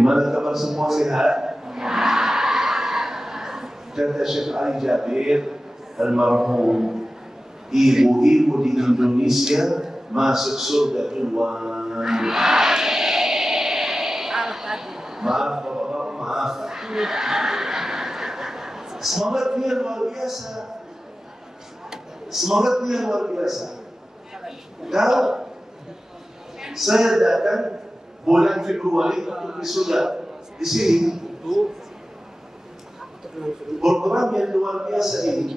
Gimana kabar semua, sehat? Kata Syekh Ali Jabir almarhum, ibu-ibu di Indonesia masuk surga duluan. Maaf bapak-bapak, maaf. Semangatnya luar biasa. Semangatnya luar biasa. Kalau saya datang bulan Februari untuk wisuda di sini, program yang luar biasa ini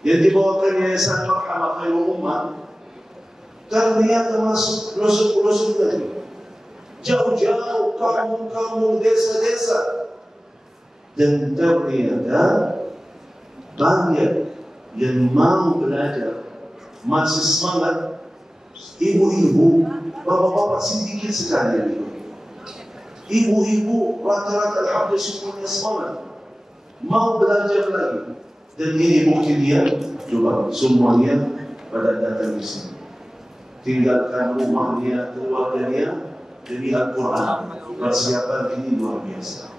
yang dibawakan Yayasan Marhamah Khairul Ummah, ternyata masuk pelosok-pelosok negeri, jauh-jauh, kampung-kampung, desa-desa, dan ternyata banyak yang mau belajar, masih semangat. Ibu-ibu, bapak-bapak sedikit sekali. Ibu-ibu rata-rata alhamdulillah semuanya semangat, mau belajar lagi. Dan ini bukti dia, coba semuanya pada datang di sini, tinggalkan rumahnya, keluarganya demi Al-Quran. Persiapan ini luar biasa.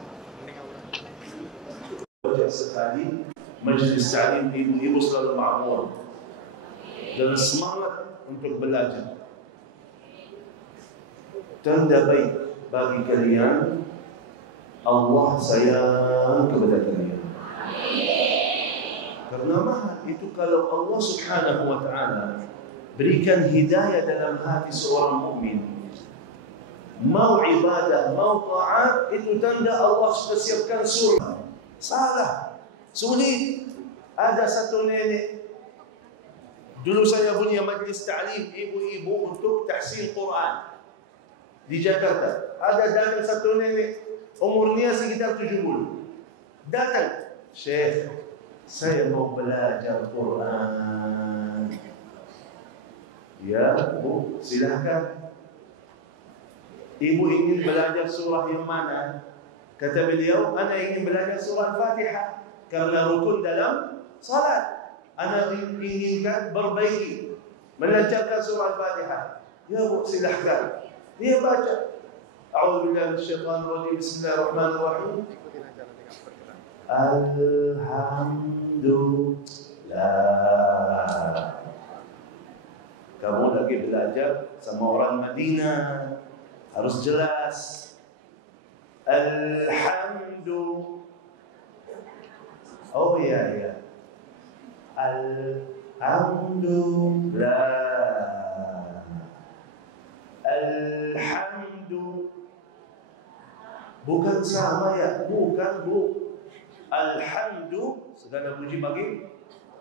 Banyak sekali majlis ta'lim ibu-ibu selalu makmur dan semangat untuk belajar. Tanda baik bagi kalian, Allah sayang kepada kalian. Karena mahal itu kalau Allah Subhanahu wa ta'ala berikan hidayah dalam hati seorang mukmin, mau ibadah, mau taat, itu tanda Allah sudah siapkan surga. Salah, sulit. Ada satu nenek, dulu saya punya majlis ta'lim ibu-ibu untuk tahsin Quran di Jakarta. Ada datang satu nenek, umurnya sekitar 70. Datang, Syekh, saya mau belajar Quran. Ya, Bu, silakan. Ibu ingin belajar surah yang mana? Kata beliau, ana ingin belajar surah Al-Fatihah karena rukun dalam salat. Ana inginkan berbaiki, melancarkan surah Al-Fatihah. Ya Bu, silahkan. Dia baca. A'udzubillahi minasyaitonir rajim. Bismillahirrahmanirrahim. Alhamdulillah. Kamu lagi belajar sama orang Madinah, harus jelas. Alhamdulillah. Oh ya. Alhamdulillah. Alhamdulillah. Bukan sama ya, bukan Bu. Alhamdulillah, segala puji bagi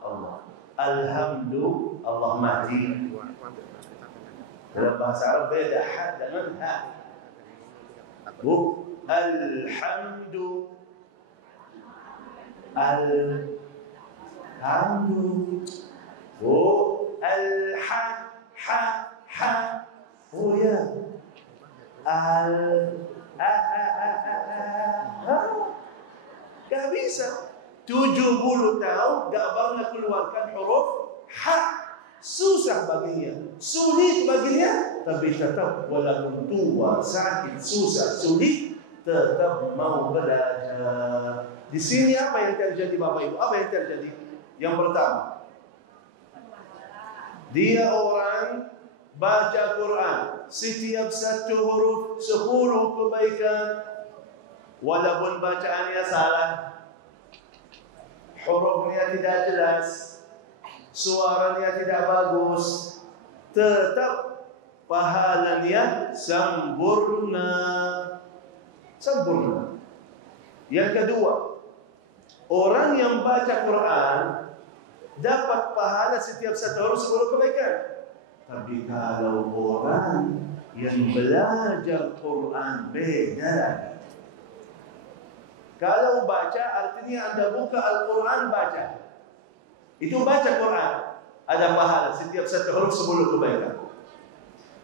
Allah. Alhamdulillah, Allah mati. Dalam bahasa Arab beda ha dengan ha. Bu, alhamdulillah. Alhamdulillah. Oh, ha. Oh ya. Gak bisa. 70 tahun gak pernah keluarkan huruf ha. Susah baginya, sulit baginya, tapi tetap walaupun tua, sakit, susah, sulit, tetap mau belajar. Di sini apa yang terjadi Bapak Ibu? Apa yang terjadi? Yang pertama, dia orang baca Quran, setiap satu huruf 10 kebaikan, walaupun bacaannya salah, hurufnya tidak jelas, suaranya tidak bagus, tetap pahalanya sempurna. Sempurna. Yang kedua, orang yang baca Quran dapat pahala setiap satu huruf 10 kebaikan. Tapi kalau orang yang belajar Quran beda lagi. Kalau baca artinya Anda buka Al-Quran baca. Itu baca Quran, ada pahala setiap satu huruf 10 kebaikan.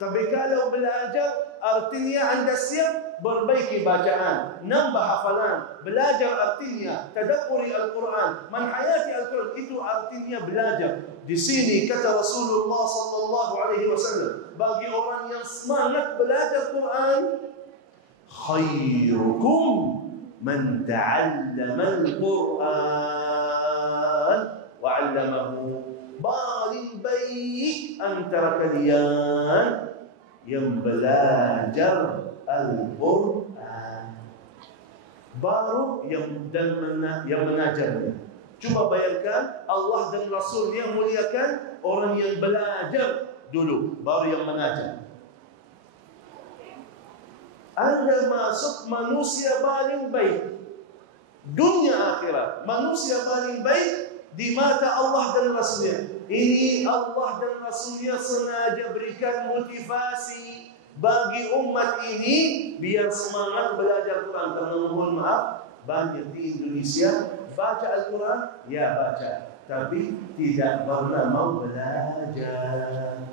Tapi kalau belajar artinya Anda siap berbaiki bacaan, nambah hafalan. Belajar artinya tadabburi Al-Quran, menhayati Al-Quran, itu artinya belajar. Di sini kata Rasulullah sallallahu alaihi wasallam, bagi orang yang semangat belajar Quran, khairukum man ta'allama al-Quran wa 'allamahu. Paling baik antara kalian yang belajar Al-Quran, baru yang mengajarnya. Cuba bayangkan, Allah dan Rasulnya muliakan orang yang belajar dulu, baru yang mengajar. Anda masuk manusia paling baik dunia akhirat, manusia paling baik di mata Allah dan Rasulnya. Ini Allah dan Rasulnya sengaja berikan motivasi bagi umat ini biar semangat belajar Quran. Karena mohon maaf, banyak di Indonesia baca Al-Quran, ya baca, tapi tidak pernah mau belajar.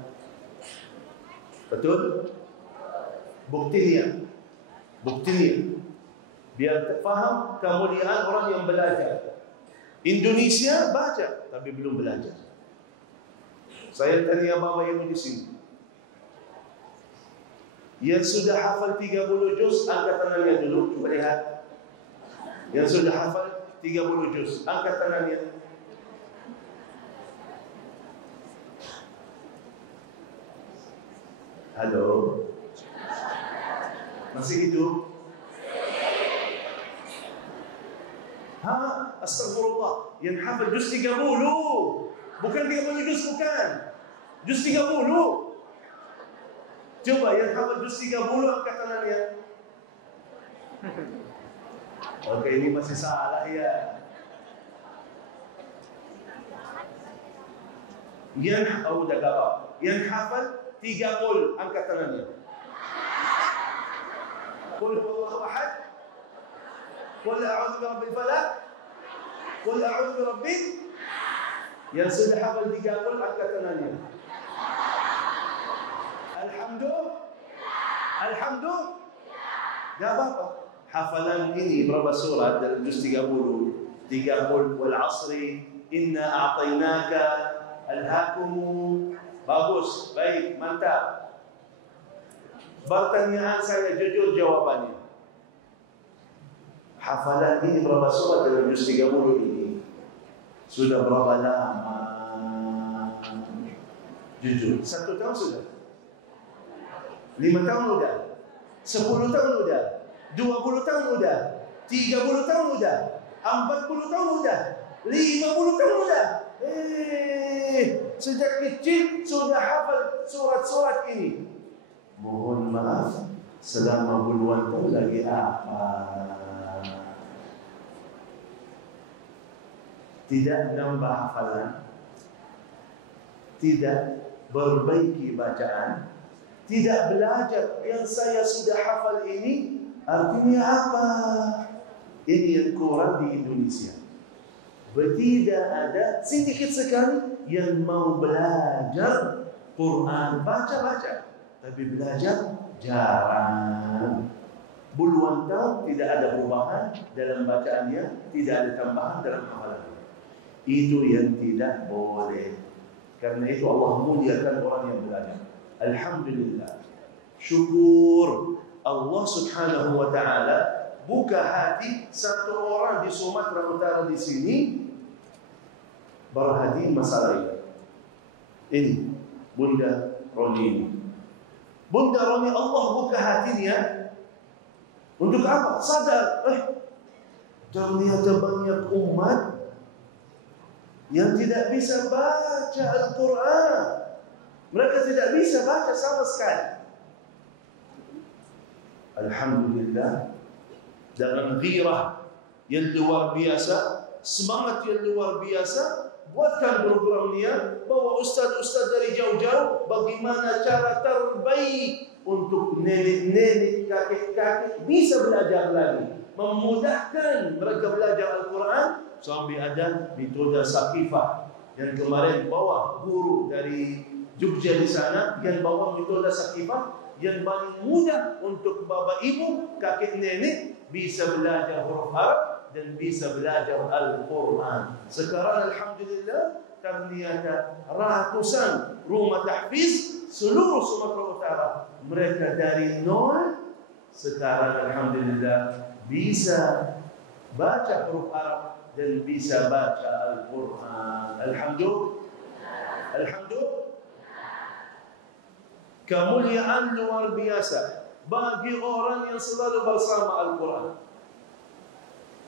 Betul? Buktinya biar faham kemuliaan orang yang belajar. Indonesia baca tapi belum belajar. Saya tanya Bapak Ibu di sini, yang sudah hafal 30 juz angkat tangannya dulu. Coba lihat. Yang sudah hafal 30 juz angkat tangannya. Halo. Masih hidup? Astagfirullah. Yang hafal juz 30. Bukan 30 juz, bukan. Juz 30. Coba yang hafal juz 30 angkat tangannya. Oke, ini masih salah ya. Udah gak apa. Yang hafal 30 angkat tangannya. Qul huwallahu ahad. Qul a'udzu birabbil falaq. Qul a'udzu birabbin. Yang sudah hafal 30 angkat tangannya. Alhamdulillah. Gak apa-apa. Hafalan ini berapa surat dalam juz 30? 30 wal asri, inna a'tainaka, alhaakum. Bagus, baik, mantap. Pertanyaan saya jujur jawabannya. Hafalan ini berapa surat dalam juz 30 ini? Sudah berapa lama? Jujur, 1 tahun sudah? 5 tahun sudah? 10 tahun sudah? 20 tahun sudah? 30 tahun sudah? 40 tahun sudah? 50 tahun sudah? Sejak kecil sudah hafal surat-surat ini. Mohon maaf, selama puluhan tahun lagi apa? Tidak nambah hafalan, tidak berbaiki bacaan, tidak belajar yang saya sudah hafal ini, artinya apa? Ini yang kurang di Indonesia. Tidak ada, sedikit sekali yang mau belajar Quran, baca-baca, tapi belajar jarang. Puluhan tahun tidak ada perubahan dalam bacaannya, tidak ada tambahan dalam hafalannya. Itu yang tidak boleh. Karena itu Allah muliakan orang yang belajar. Alhamdulillah. Syukur Allah Subhanahu wa taala buka hati satu orang di Sumatera Utara di sini berhati masalah ini. Ini Bunda Roni ini. Bunda Roni Allah buka hatinya untuk apa? Sadar, ternyata banyak umat yang tidak bisa baca Al-Quran. Mereka tidak bisa baca sama sekali. Alhamdulillah, dengan ghirah yang luar biasa, semangat yang luar biasa, buatkan programnya, bawa ustaz-ustaz dari jauh-jauh, bagaimana cara terbaik untuk nenek-nenek, kakek-kakek bisa belajar lagi, memudahkan mereka belajar Al-Quran. Sampai ada metode Saqifah yang kemarin bawa guru dari Jogja di sana, yang bawa metode Saqifah yang paling mudah untuk bapak ibu, kakek nenek bisa belajar huruf Arab dan bisa belajar Al-Quran. Sekarang alhamdulillah ternyata ratusan rumah tahfiz seluruh Sumatera Utara. Mereka dari nol sekarang alhamdulillah bisa baca huruf Arab dan bisa baca Al-Quran. Alhamdulillah. Kemuliaan luar biasa bagi orang yang selalu bersama Al-Quran.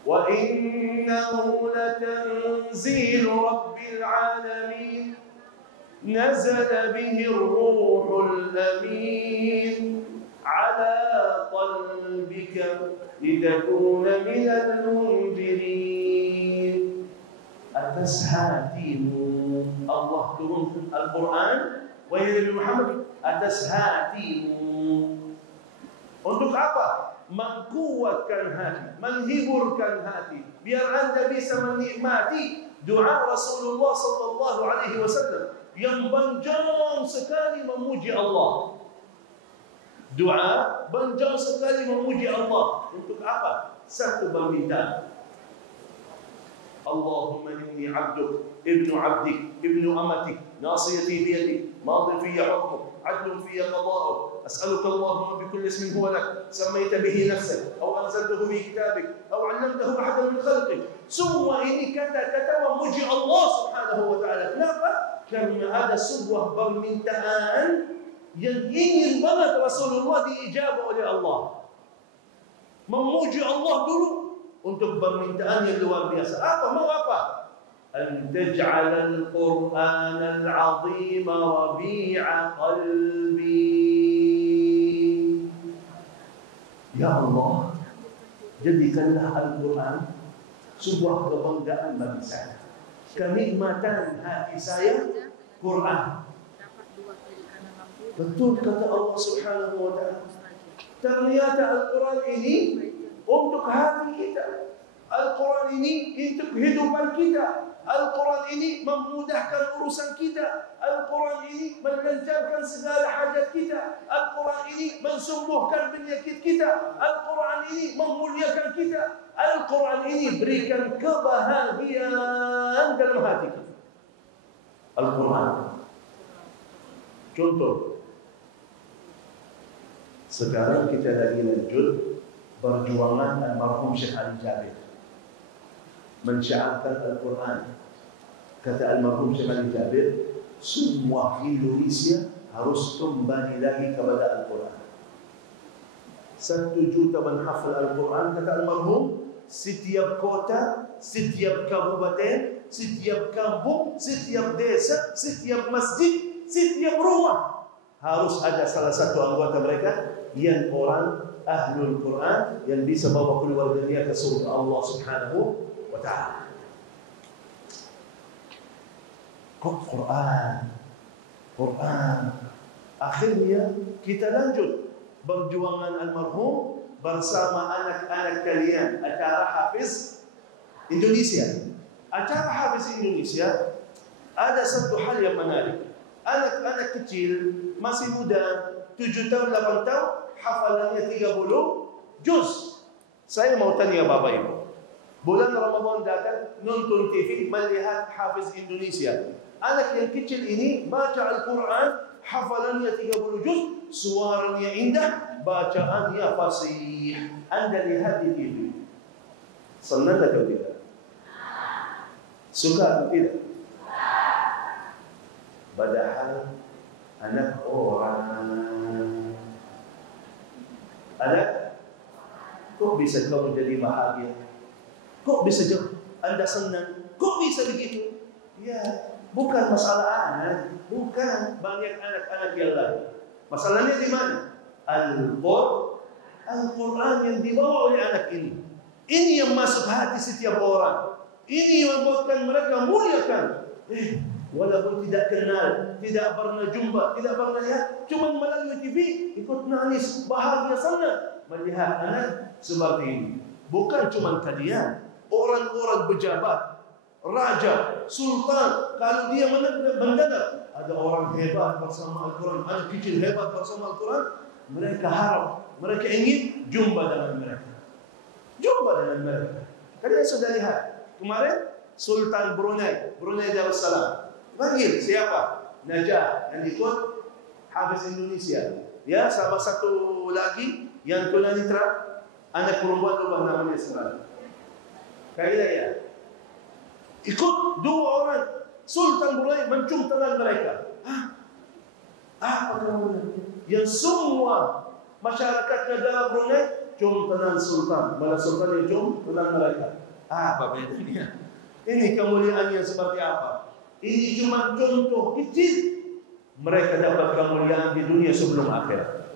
Wa innahu latanzilu rabbil alamin nazala bihi ar-ruhul amin ala qalbika litakuna minal munzirin. Atas hatimu Allah turunkan Al-Quran, wahai Nabi Muhammad, atas hatimu. Untuk apa? Mengkuatkan hati, menghiburkan hati, biar anda bisa menikmati doa Rasulullah sallallahu alaihi wasallam yang panjang sekali memuji Allah. Doa panjang sekali memuji Allah. Untuk apa? Satu permintaan. Allahumma inni abduk, ibnu abdik, ibnu amatik, nasiyati biyadik, madin fiyya hukmuk, adlun fiyya qada'uk, as'aluka Allahumma bikulli ismin huwa lak, sammaita bihi nafsak, aw anzaltahu fi kitabik, aw 'allamtahu ahadan min khalqik. Semua ini kata-kata memuji Allah Subhanahu wa ta'ala. Kenapa? Karena ada sebuah permintaan yang ingin banget Rasulullah diijabah oleh Allah. Memuji Allah dulu untuk permintaan yang luar biasa. Apa? Mau apa? An taj'ala al-Qur'an al-'azim rabi'a qalbi. Ya Allah, jadikanlah Al-Quran sebuah kebanggaan bagi saya. Kenikmatan hati saya, Quran. Betul kata Allah Subhanahu wa ta'ala. Ternyata Al-Quran ini untuk hati kita. Al-Quran ini untuk kehidupan kita. Al-Quran ini memudahkan urusan kita. Al-Quran ini melancarkan segala hajat kita. Al-Quran ini mensembuhkan penyakit kita. Al-Quran ini memuliakan kita. Al-Quran ini berikan kebahagiaan dalam hati kita. Al-Quran. Contoh. Sekarang kita lagi lanjut perjuangan almarhum Syekh Ali Jabir mensyiarkan Al-Quran. Kata almarhum Syekh Ali Jabir, semua Indonesia harus kembali lagi kepada Al-Quran. 1 juta menghafal Al-Quran, kata almarhum. Setiap kota, setiap kabupaten, setiap kampung, setiap desa, setiap masjid, setiap rumah harus ada salah satu anggota mereka yang orang Ahlul Quran yang bisa bawa keluarganya ke surga Allah Subhanahu wa ta'ala. Kok Quran. Akhirnya kita lanjut perjuangan almarhum bersama anak-anak kalian. Acara Hafiz Indonesia. Acara Hafiz Indonesia ada satu hal yang menarik. Anak-anak kecil masih muda, 7 tahun, 8 tahun, hafalannya 30 juz. Saya mau tanya Bapak Ibu, bulan Ramadan datang, nonton TV, melihat Hafiz Indonesia. Anak yang kecil ini baca Al-Quran, hafalannya 30 juz, suaranya indah, bacaannya fasih. Anda lihat di TV, senang atau tidak? Suka atau tidak? Padahal anak orang. Anak, kok bisa kamu jadi bahagia? Kok bisa Anda senang? Kok bisa begitu? Ya, bukan masalah anak, bukan banyak anak-anak yang lain. Masalahnya di mana? Al-Quran yang dibawa oleh anak ini. Ini yang masuk hati setiap orang. Ini yang membuatkan mereka muliakan. Walaupun tidak kenal, tidak pernah jumpa, tidak pernah lihat, cuma melalui TV ikut nangis, bahagia sangat melihat anak seperti ini. Bukan cuma kalian, orang-orang pejabat, raja, sultan, kalau dia mendengar ada orang hebat bersama Al-Quran, anak kecil hebat bersama Al-Quran, mereka harap, mereka ingin jumpa dengan mereka. Jumpa dengan mereka. Kalian sudah lihat kemarin Sultan Brunei Darussalam panggil siapa? Najah yang ikut Hafiz Indonesia. Ya, sama satu lagi Yang tunanetra, anak perempuan ubah namanya sekarang. Kailah ya. Ikut dua orang Sultan Brunei mencium tangan mereka. Apa namanya? Yang semua masyarakat negara Brunei cium tangan Sultan. Malah Sultan yang cium tangan mereka. Apa bedanya? Ini kemuliaan yang seperti apa? Ini cuma contoh kecil. Mereka dapat kemuliaan di dunia sebelum akhirat.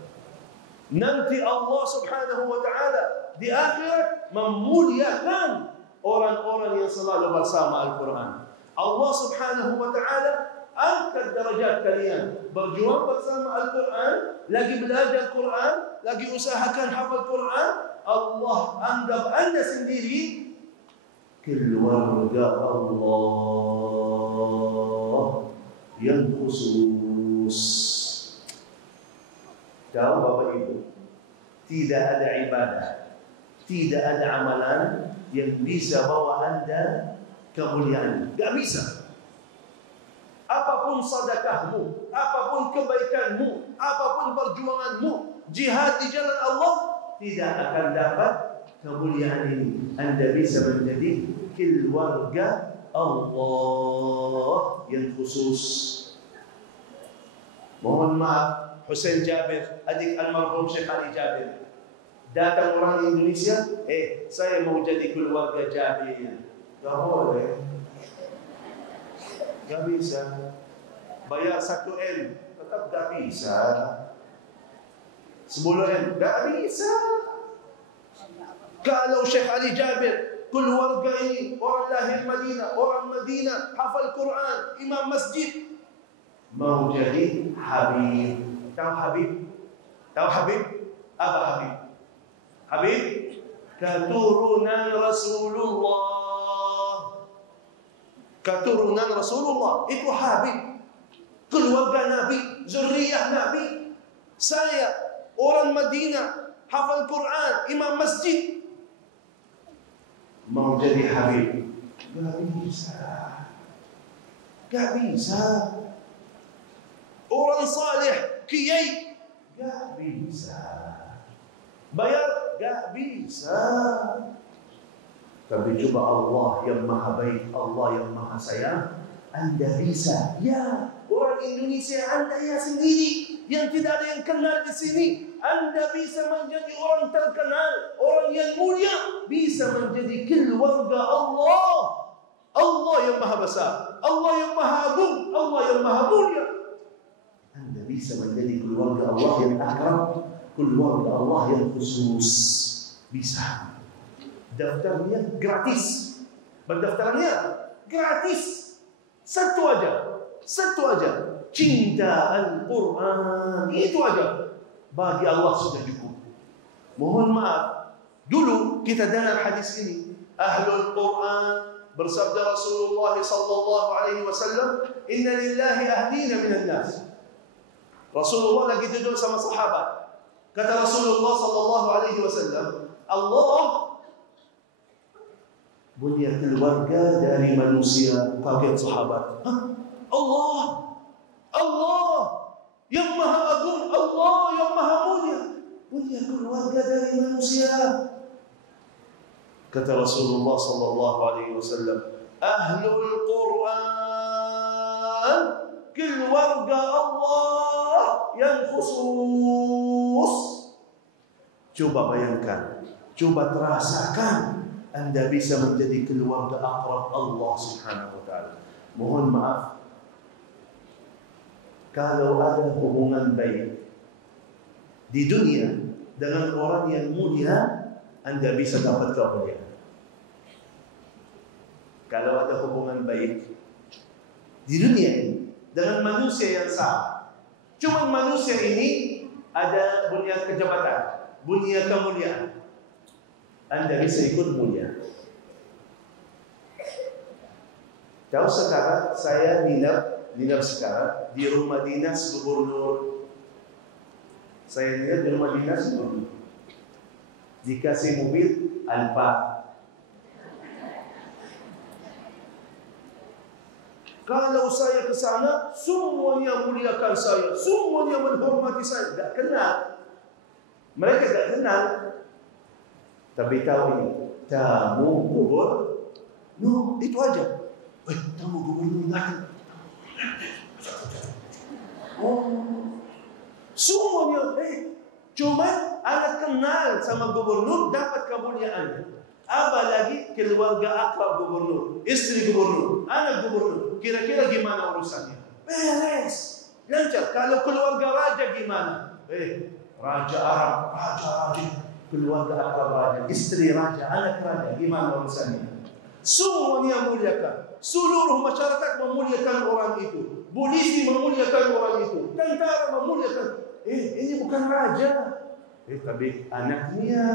Nanti Allah Subhanahu wa ta'ala di akhirat memuliakan orang-orang yang selalu bersama Al-Quran. Allah Subhanahu wa ta'ala angkat darajat kalian. Berjuang bersama Al-Quran, lagi belajar Quran, lagi usahakan hafal Quran. Allah anggap anda sendiri keluarga Allah yang khusus. Tahu Bapak Ibu, tidak ada ibadah, tidak ada amalan yang bisa bawa anda kemuliaan. Gak bisa. Apapun sedekahmu, apapun kebaikanmu, apapun perjuanganmu, jihad di jalan Allah, tidak akan dapat kemuliaan ini. Anda bisa menjadi keluarga Allah yang khusus. Mohon maaf, Hussein Jabir, adik almarhum Syekh Ali Jabir, datang orang Indonesia, saya mau jadi keluarga Jabir. Gak boleh. Gak bisa. Bayar 1 M, tetap gak bisa. 10 M, gak bisa. Kalau Syekh Ali Jabir, keluarga ini, orang lahir Madinah, orang Madinah, hafal Quran, imam masjid, mau jadi Habib. Tahu Habib? Tahu Habib? Apa Habib? Habib? Keturunan Rasulullah. Keturunan Rasulullah. Itu Habib. Keluarga Nabi, zuriyah Nabi. Saya, orang Madinah, hafal Quran, imam masjid, mau jadi Habib. Gak bisa. Gak bisa. Orang saleh, kiai, gak bisa. Bayar, gak bisa. Tapi coba Allah yang maha baik, Allah yang maha sayang, anda bisa. Ya, orang Indonesia anda ya sendiri, yang tidak ada yang kenal di sini, anda bisa menjadi orang terkenal, orang yang mulia, bisa menjadi keluarga Allah. Allah yang maha besar, Allah yang maha agung, Allah yang maha mulia. Anda bisa menjadi keluarga Allah yang akram, keluarga Allah yang khusus. Bisa. Daftarnya gratis. Pendaftarannya gratis. Satu aja. Cinta Al-Quran. Itu aja. Bagi Allah sudah cukup. Mohon maaf. Dulu kita dengar hadis ini. Ahlul Quran, bersabda Rasulullah sallallahu alaihi wasallam, "Inna lillahi ahlina minan nas." Rasulullah lagi duduk sama sahabat. Kata Rasulullah sallallahu alaihi wasallam, Allah punya keluarga dari manusia. Kaget sahabat. Allah yang maha agung, Allah yang maha mulia, punya keluarga dari manusia. Kata Rasulullah sallallahu alaihi wasallam, Ahlul Quran, keluarga Allah yang khusus. Coba bayangkan, coba terasakan, anda bisa menjadi keluarga akrab Allah Subhanahu wa ta'ala. Mohon maaf, kalau ada hubungan baik di dunia dengan orang yang mulia, anda bisa dapat kemuliaan. Kalau ada hubungan baik di dunia ini dengan manusia yang sama, cuma manusia ini ada punya kejabatan, punya kemuliaan, anda bisa ikut mulia. Tahu sekarang saya nginap sekarang di rumah dinas gubernur. Saya nginap di rumah dinas gubernur. Dikasih mobil Alfa. Kalau saya ke sana, semuanya muliakan saya, semuanya menghormati saya. Tak kenal. Mereka tak kenal. kenal. Tapi tahu ini, tamu gubernur, itu aja. Tamu gubernur datang. Semuanya, cuma anak kenal sama gubernur dapat kemuliaan. Apalagi keluarga akrab gubernur, istri gubernur, anak gubernur. Kira-kira gimana urusannya? Beres, lancar. Kalau keluarga raja gimana? Raja Arab, raja, keluarga akrab raja, istri raja, anak raja, gimana urusannya? Semuanya muliakan. Seluruh masyarakat memuliakan orang itu. Polisi memuliakan orang itu. Tentara memuliakan. Ini bukan raja. Tapi anaknya,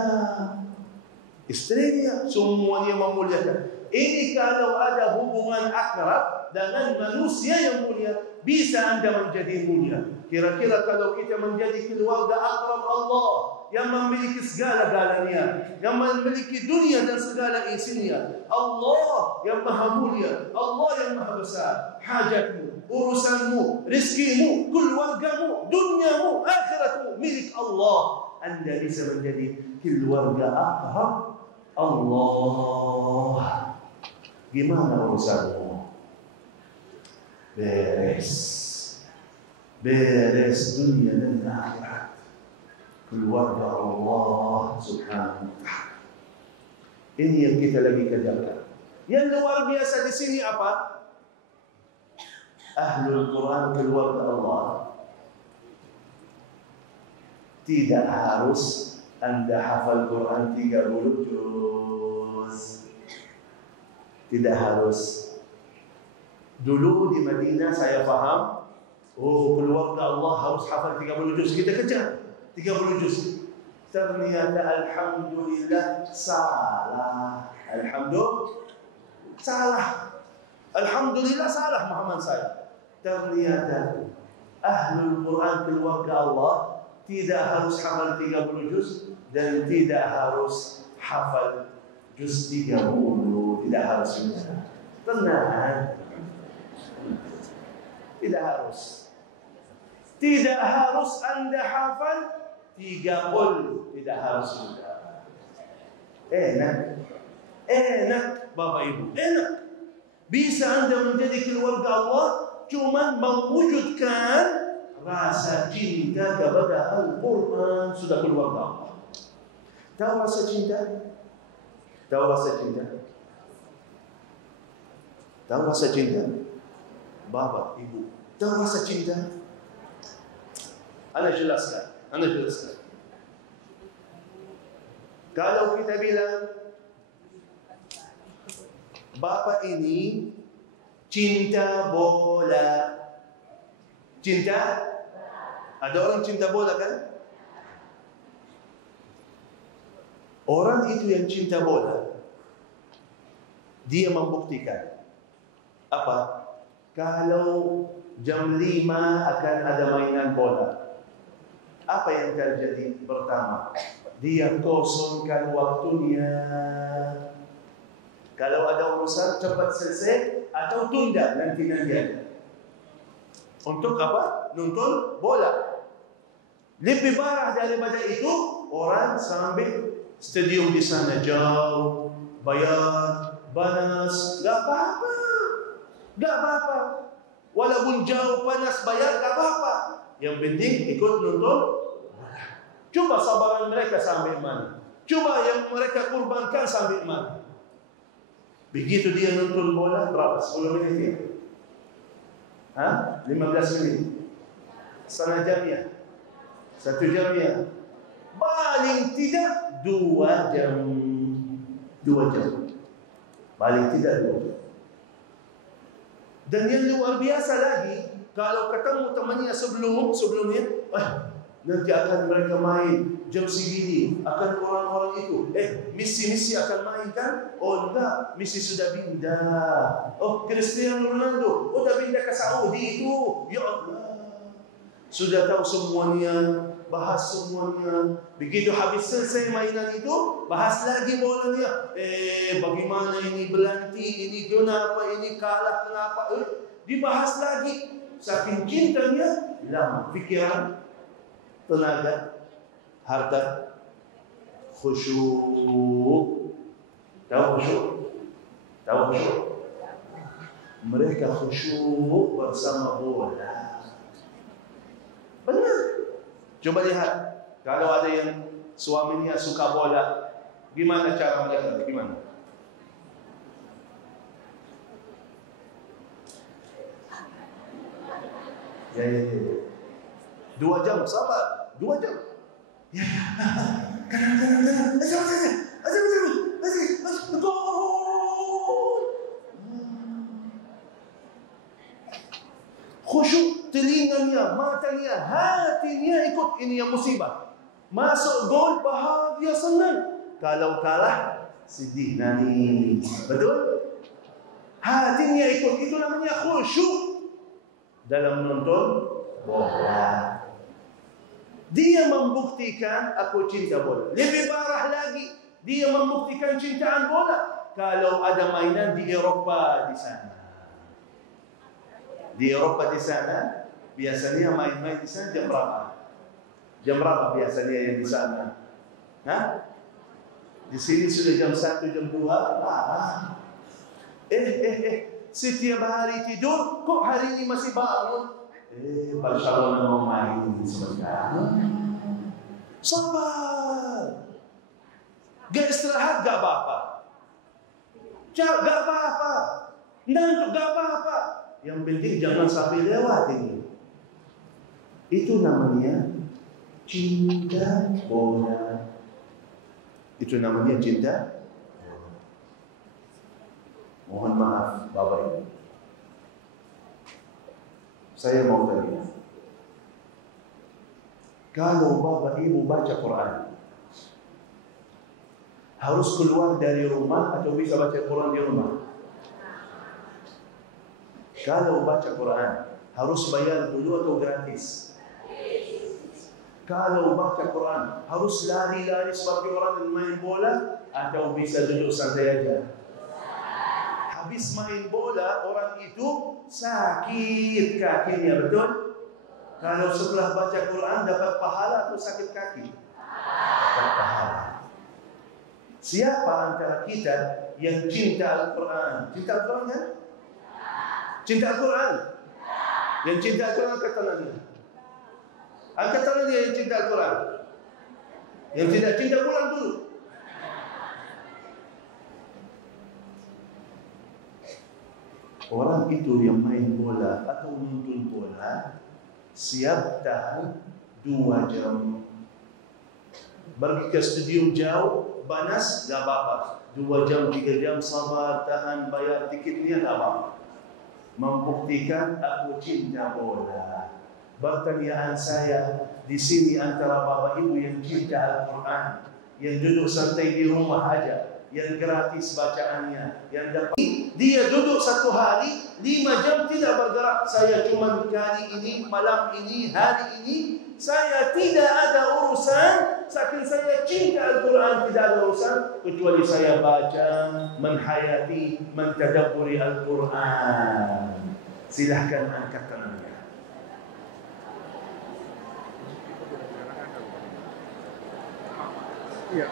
istrinya, semuanya memuliakan. Ini kalau ada hubungan akrab dengan manusia yang mulia, bisa Anda menjadi mulia. Kira-kira kalau kita menjadi keluarga akrab Allah yang memiliki segala-galanya, yang memiliki dunia dan segala isinya, Allah yang maha mulia, Allah yang maha besar, hajatmu, urusanmu, rizkimu, keluargamu, duniamu, akhiratmu milik Allah. Anda bisa menjadi keluarga akrab Allah. Gimana urusanmu? Beres. Beres dunia dan akhirat. Keluarga Allah Subhanahu wa ta'ala. Ini yang kita lagi kerjakan. Yang luar biasa di sini apa? Ahlul Quran, keluarga Allah. Tidak harus Anda hafal Quran 30 juz. Tidak harus. Dulu di Madinah saya faham, keluarga Allah harus hafal 30 juz. Kita kejar 30 juz. Ternyata alhamdulillah salah. Alhamdulillah salah Muhammad saya. Ternyata Ahlul Quran, keluarga Allah, tidak harus hafal 30 juz dan tidak harus hafal juz 30. Tidak harus. Tenang. Tidak harus. Tidak harus Anda hafal 30. Tidak harus Anda. Enak Bapak Ibu. Enak. Bisa Anda menjadi keluarga Allah cuma mewujudkan rasa cinta kepada Al-Quran. Sudah keluarga Allah. Tahu rasa cinta? Tahu rasa cinta? Tahu rasa cinta? Bapak, Ibu, tahu rasa cinta? Ana jelaskan. Kalau kita bilang Bapak ini cinta bola. Cinta? Ada orang cinta bola kan? Orang itu yang cinta bola, dia membuktikan apa? Kalau jam 5 akan ada mainan bola, apa yang terjadi? Pertama, dia kosongkan waktunya. Kalau ada urusan cepat selesai atau tunda nanti aja. Untuk apa? Nonton bola. Lebih parah daripada itu, orang sambil stadium di sana jauh, bayar, panas, gak apa-apa. Walaupun jauh, panas, bayar, gak apa-apa. Yang penting ikut nonton. Coba sabaran mereka sampai mana? Coba yang mereka kurbankan sampai mana? Begitu dia nonton bola, berapa? 10 menit ya? 15 menit? Setengah jam ya? 1 jam ya? Paling tidak 2 jam. 2 jam. Paling tidak 2 jam. Dan yang luar biasa lagi, kalau ketemu temannya sebelumnya, nanti akan mereka main jam segini, akan orang-orang itu, Messi akan main kan? Oh enggak, Messi sudah pindah. Oh, Cristiano Ronaldo udah pindah ke Saudi itu. Ya Allah, sudah tahu semuanya, bahas semuanya. Begitu habis selesai mainan itu, bahas lagi bolanya. Bagaimana ini Belanti, ini kenapa, ini kalah kenapa? Dibahas lagi. Saking cintanya, lama pikiran, tenaga, harta, khusyuk. Tahu khusyuk? Tahu khusyuk? Mereka khusyuk bersama bola. Benar. Coba lihat, kalau ada yang suaminya suka bola, gimana cara mereka? Gimana? Ya. 2 jam, sabar. 2 jam. Ya. Kanan. Khusyuk telinganya, matanya, hatinya ikut. Ini yang musibah. Masuk gol, bahagia, senang. Kalau kalah, sedih, nangis. Betul? Hatinya ikut. Itu namanya khusyuk dalam menonton bola. Dia membuktikan aku cinta bola. Lebih parah lagi, dia membuktikan cintaan bola. Kalau ada mainan di Eropa di sana. Di Eropa di sana, biasanya main-main di sana jam berapa? Jam berapa biasanya yang di sana? Hah? Di sini sudah jam 1, jam 2. Setiap hari tidur, kok hari ini masih bangun? Barcelona mau main sebentar. Sabar. Gak istirahat, gak apa-apa. Gak apa-apa. Ngantuk, gak apa-apa. Yang penting jangan sampai lewat ini. Itu namanya cinta bola. Itu namanya cinta. Mohon maaf Bapak Ibu. Saya mau tanya. Kalau Bapak Ibu baca Quran, harus keluar dari rumah atau bisa baca Quran di rumah? Kalau baca Quran, harus bayar dulu atau gratis? Kalau baca Quran, harus lari-lari seperti orang yang main bola atau bisa duduk santai aja? Habis main bola, orang itu sakit kakinya, betul? Kalau setelah baca Quran dapat pahala atau sakit kaki? Dapat pahala. Siapa antara kita yang cinta Al-Quran? Cinta Al-Quran kan? Cinta Al-Quran? Yang cinta Al-Quran angkat tangannya. Angkat tangannya yang cinta Al-Quran. Yang tidak cinta Al-Quran dulu. Orang itu yang main bola atau nonton bola siap tahan 2 jam. Pergi ke studio jauh, panas, gak apa-apa. 2 jam, 3 jam, sabar, tahan, bayar tiketnya, gak apa-apa. Membuktikan aku cinta bola. Pertanyaan saya di sini antara Bapak Ibu yang cinta Al-Quran, yang duduk santai di rumah aja, yang gratis bacaannya, yang dapat. Dia duduk 1 hari 5 jam tidak bergerak. Saya cuma hari ini, malam ini, hari ini saya tidak ada urusan. Saking saya cinta Al-Quran, tidak ada urusan kecuali saya baca, menhayati, mentadabburi Al-Quran. Silahkan angkat tangannya. Iya.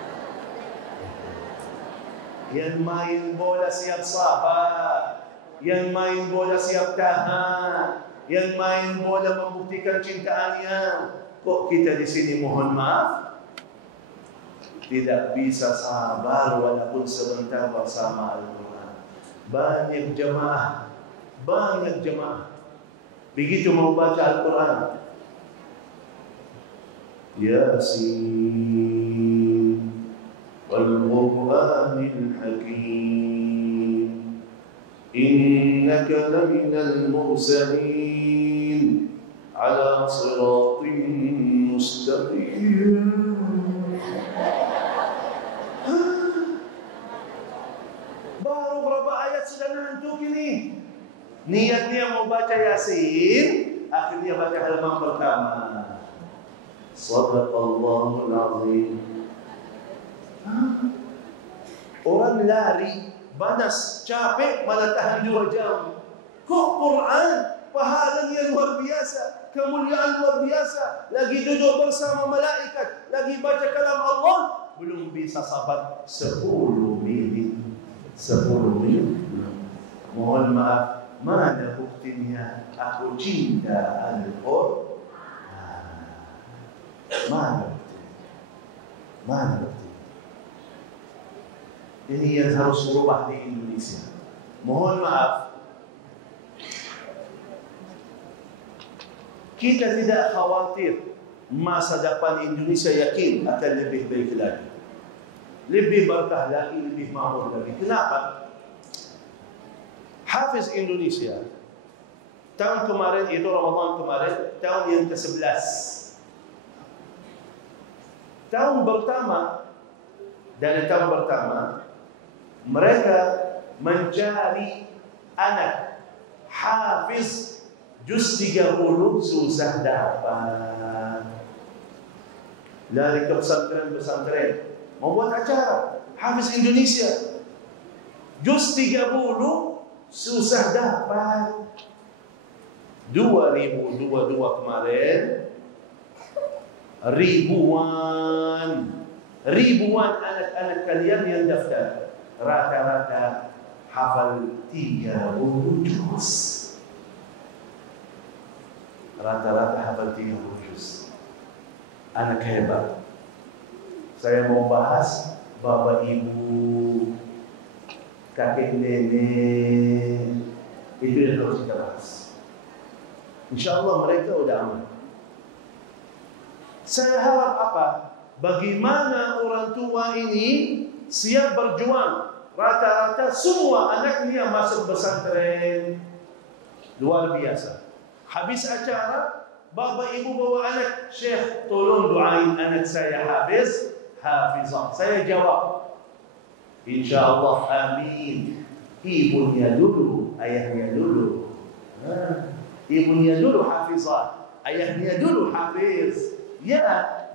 Yang main bola siap sabar, yang main bola siap tahan, yang main bola membuktikan cintaannya. Kok kita di sini mohon maaf tidak bisa sabar walaupun sebentar bersama Al-Quran. Banyak jemaah begitu mau baca Al-Quran, Yasin wal-Qur'anil Hakim innaka laminal mursalin ala siratin mustaqim. Baru berapa ayat sudah ngantuk ini. Niatnya mau baca Yasin, akhirnya baca halaman pertama. Shadaqallahul azim. Orang lari, panas, capek, malah tahan 2 jam. Kok Quran pahalanya luar biasa, kemuliaan luar biasa, lagi duduk bersama malaikat, lagi baca kalam Allah, belum bisa sabar 10 minit. 10 minit. Mohon maaf, mana buktinya aku cinta Al-Quran? Mana buktinya? Mana buktinya? Ini yang harus berubah di Indonesia. Mohon maaf, kita tidak khawatir masa depan Indonesia, yakin akan lebih baik lagi, lebih berkah lagi, lebih makmur lagi. Kenapa? Hafiz Indonesia tahun kemarin itu, Ramadan kemarin, tahun yang ke-11, tahun pertama, dari tahun pertama mereka mencari anak hafiz juz 30 susah dapat. Lari ke pesantren-pesantren membuat acara hafiz Indonesia juz 30 susah dapat. 2022 kemarin ribuan anak-anak kalian yang daftar, rata-rata hafal 30 juz. Rata-rata hafal 30 juz. Anak hebat. Saya mau bahas bapak ibu, kakek nenek, itu yang harus kita bahas. InsyaAllah mereka sudah aman. Saya harap apa? Bagaimana orang tua ini siap berjuang. Rata-rata semua anaknya masuk pesantren. Luar biasa. Habis acara, bapak ibu bawa anak, Syekh tolong doain anak saya hafiz, hafizah. Saya jawab, InsyaAllah amin. Ibunya dulu, ayahnya dulu. Ibunya dulu hafizah, ayahnya dulu hafiz. Ya,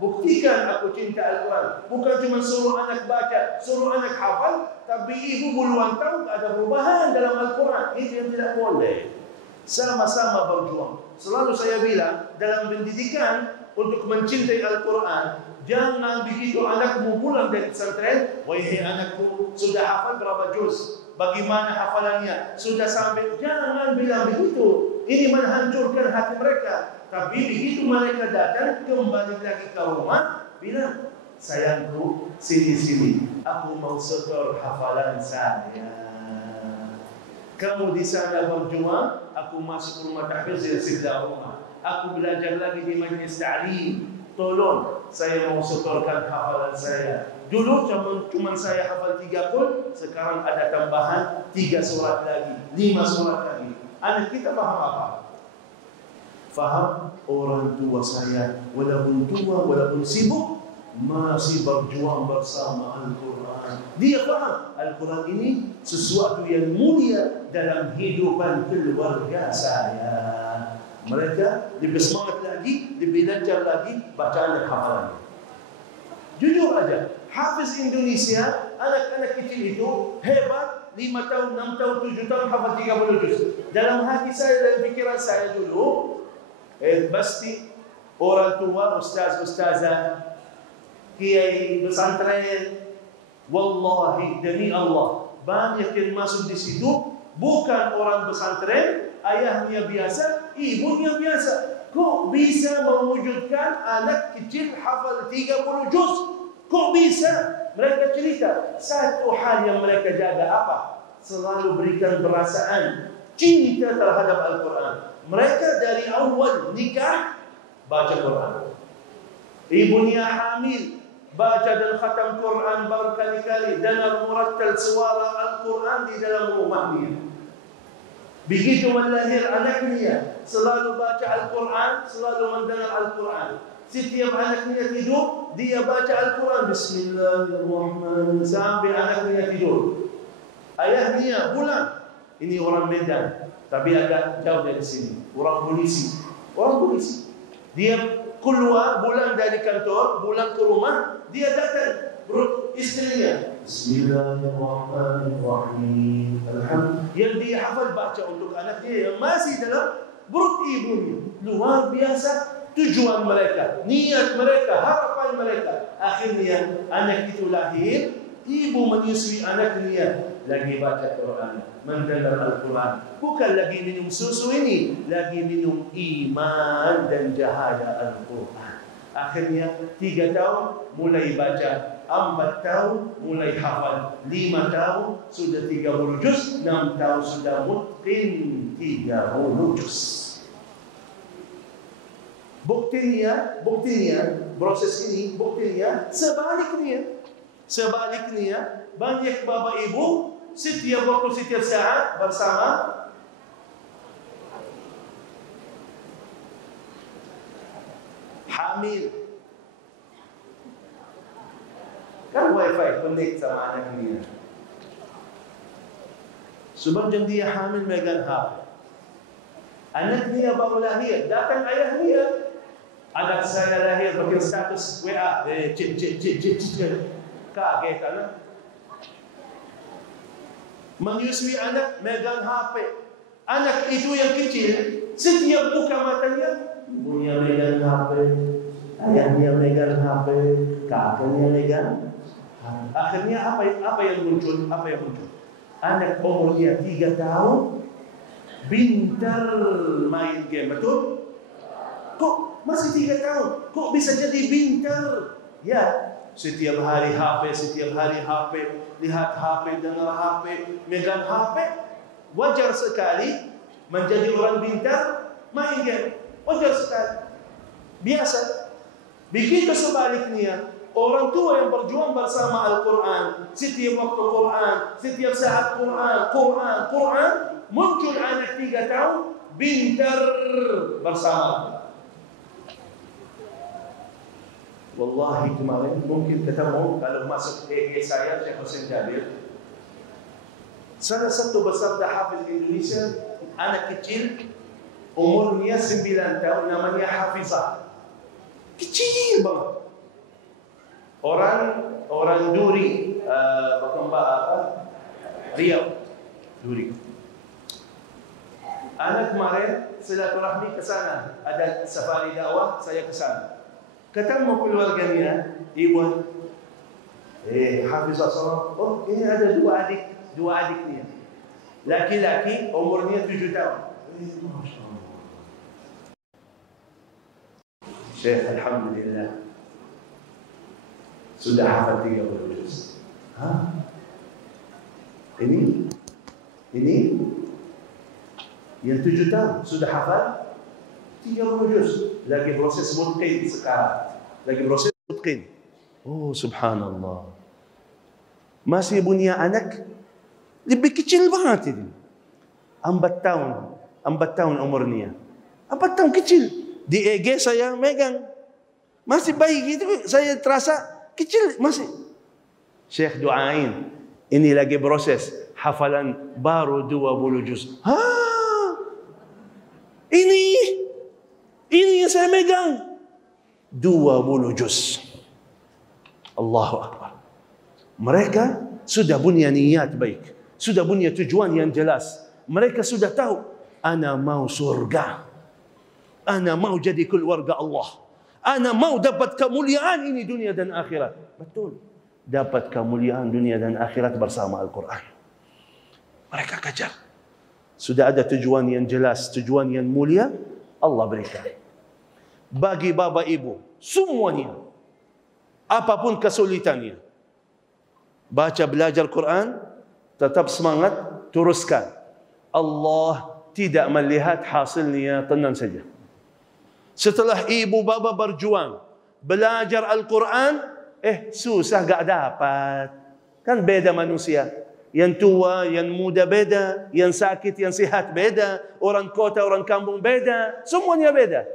buktikan aku cinta Al-Quran. Bukan cuma suruh anak baca, suruh anak hafal, tapi ibu puluhan tahun ada perubahan dalam Al-Quran. Itu yang tidak boleh. Sama-sama berjuang. Selalu saya bilang, dalam pendidikan untuk mencintai Al-Quran, jangan begitu anakmu pulang dari pesantren, wahai anakku, sudah hafal berapa juz? Bagaimana hafalannya? Sudah sampai? Jangan bilang begitu. Ini menghancurkan hati mereka. Tapi begitu mereka datang, kembali lagi ke rumah, bilang, sayangku, sini-sini, aku mau setor hafalan saya. Kamu di sana berjuang, aku masuk rumah tahfiz di sebelah rumah. Aku belajar lagi di majlis ta'lim. Tolong, saya mau setorkan hafalan saya. Dulu cuma saya hafal 3 qul, sekarang ada tambahan 3 surat lagi, 5 surat lagi. Anak kita faham apa? Faham orang tua saya, walaupun tua, walaupun sibuk, masih berjuang bersama Al-Quran. Dia faham Al-Quran ini sesuatu yang mulia dalam kehidupan keluarga saya. Mereka lebih semangat lagi, lebih lancar lagi bacaan dan hafalannya. Jujur aja, hafiz Indonesia, anak-anak kecil itu hebat, 5 tahun, 6 tahun, 7 tahun hafal 30 juz. Dalam hati saya dan pikiran saya dulu, pasti orang tua, ustaz-ustazah, kiai pesantren, wallahi demi Allah, banyak yang masuk di situ bukan orang pesantren, ayahnya biasa, ibunya biasa. Kok bisa mewujudkan anak kecil hafal 30 juz? Kok bisa? Mereka cerita, satu hal yang mereka jaga apa? Selalu berikan perasaan cinta terhadap Al-Quran. Mereka dari awal nikah baca Quran. Ibunya hamil, baca dan khatam Quran berkali-kali, dan murattal suara Al-Quran di dalam rumahnya. Begitu melahir anaknya, selalu baca Al-Quran, selalu mendengar Al-Quran. Setiap anaknya tidur, dia baca Al-Quran. Bismillahirrahmanirrahim. Sampai anaknya tidur. Ayahnya pulang. Ini orang Medan, tapi agak jauh dari sini. Orang polisi. Orang polisi. Dia keluar, pulang dari kantor, pulang ke rumah, dia datang. Perut istrinya. Bismillahirrahmanirrahim. Alhamdulillah. Yang dia hafal baca untuk anaknya yang masih dalam perut ibunya. Luar biasa. tujuan mereka, niat mereka, harapan mereka. Akhirnya anak itu lahir, ibu menyusui anaknya lagi baca Quran, mendengar Al-Quran. Bukan lagi minum susu ini, lagi minum iman dan jahadah Al-Quran. Akhirnya 3 tahun mulai baca, 4 tahun mulai hafal, 5 tahun sudah 30 juz, 6 tahun sudah mutqin 30 juz. Buktinya proses ini, buktinya sebaliknya banyak bapak ibu setiap waktu, setiap saat bersama hamil. Kan wifi connect sama anaknya. Sebab dia hamil megang HP. Anaknya baru lahir, datang ayahnya. Anak saya lahir pakai status WA, kaget anak. Menyusui anak megang HP. Anak itu yang kecil, setiap buka matanya, ibunya megang HP, ayahnya megang HP, kakaknya megang. Akhirnya apa yang muncul? Anak umurnya 3 tahun, pintar main game, betul? Kok masih 3 tahun? Kok bisa jadi pintar? Ya, setiap hari HP, lihat HP, dengar HP, megang HP. Wajar sekali menjadi orang pintar, main game. Wajar sekali. Biasa. Begitu sebaliknya, orang tua yang berjuang bersama Al-Quran, setiap waktu Quran, setiap saat Quran, muncul anak 3 tahun, pintar bersama. Wallahi kemarin mungkin ketemu kalau masuk EG saya, Syekh Hussein Jabir. Salah satu peserta Hafiz Indonesia, anak kecil, umurnya 9 tahun, namanya Hafizah. Kecil banget. Orang Duri, Riau, Duri. Anak kemarin silaturahmi ke sana, ada safari dakwah, saya ke sana. Ketemu keluarganya, ibu, Hafizah Salam. Oh, ini ada dua adiknya. Laki-laki, umurnya 7 tahun. Masya Allah. Syekh, alhamdulillah, sudah hafal 30 juz. Ini yang 7 tahun sudah hafal 30 juz. Lagi proses mutqin sekarang. Oh, subhanallah. Masih punya anak lebih kecil banget ini. 4 tahun umurnya. 4 tahun kecil. Di EG saya megang. Masih bayi gitu, saya terasa kecil masih. Syekh doain. Ini lagi proses hafalan baru 20 juz. Ini yang saya megang 20 juz. Allahu Akbar. Mereka sudah punya niat baik, sudah punya tujuan yang jelas. Mereka sudah tahu, ana mau surga, ana mau jadi keluarga Allah, ana mau dapat kemuliaan ini dunia dan akhirat. Betul, dapat kemuliaan dunia dan akhirat bersama Al-Quran. Mereka kejar. Sudah ada tujuan yang jelas, tujuan yang mulia, Allah berikan. Bagi bapa ibu, semuanya, apapun kesulitannya, baca belajar Quran, tetap semangat, teruskan. Allah tidak melihat hasilnya, tenang saja. Setelah ibu bapa berjuang, belajar Al-Quran, susah gak dapat. Kan beda manusia. Yang tua, yang muda beda, yang sakit, yang sehat beda, orang kota, orang kampung beda, semuanya beda.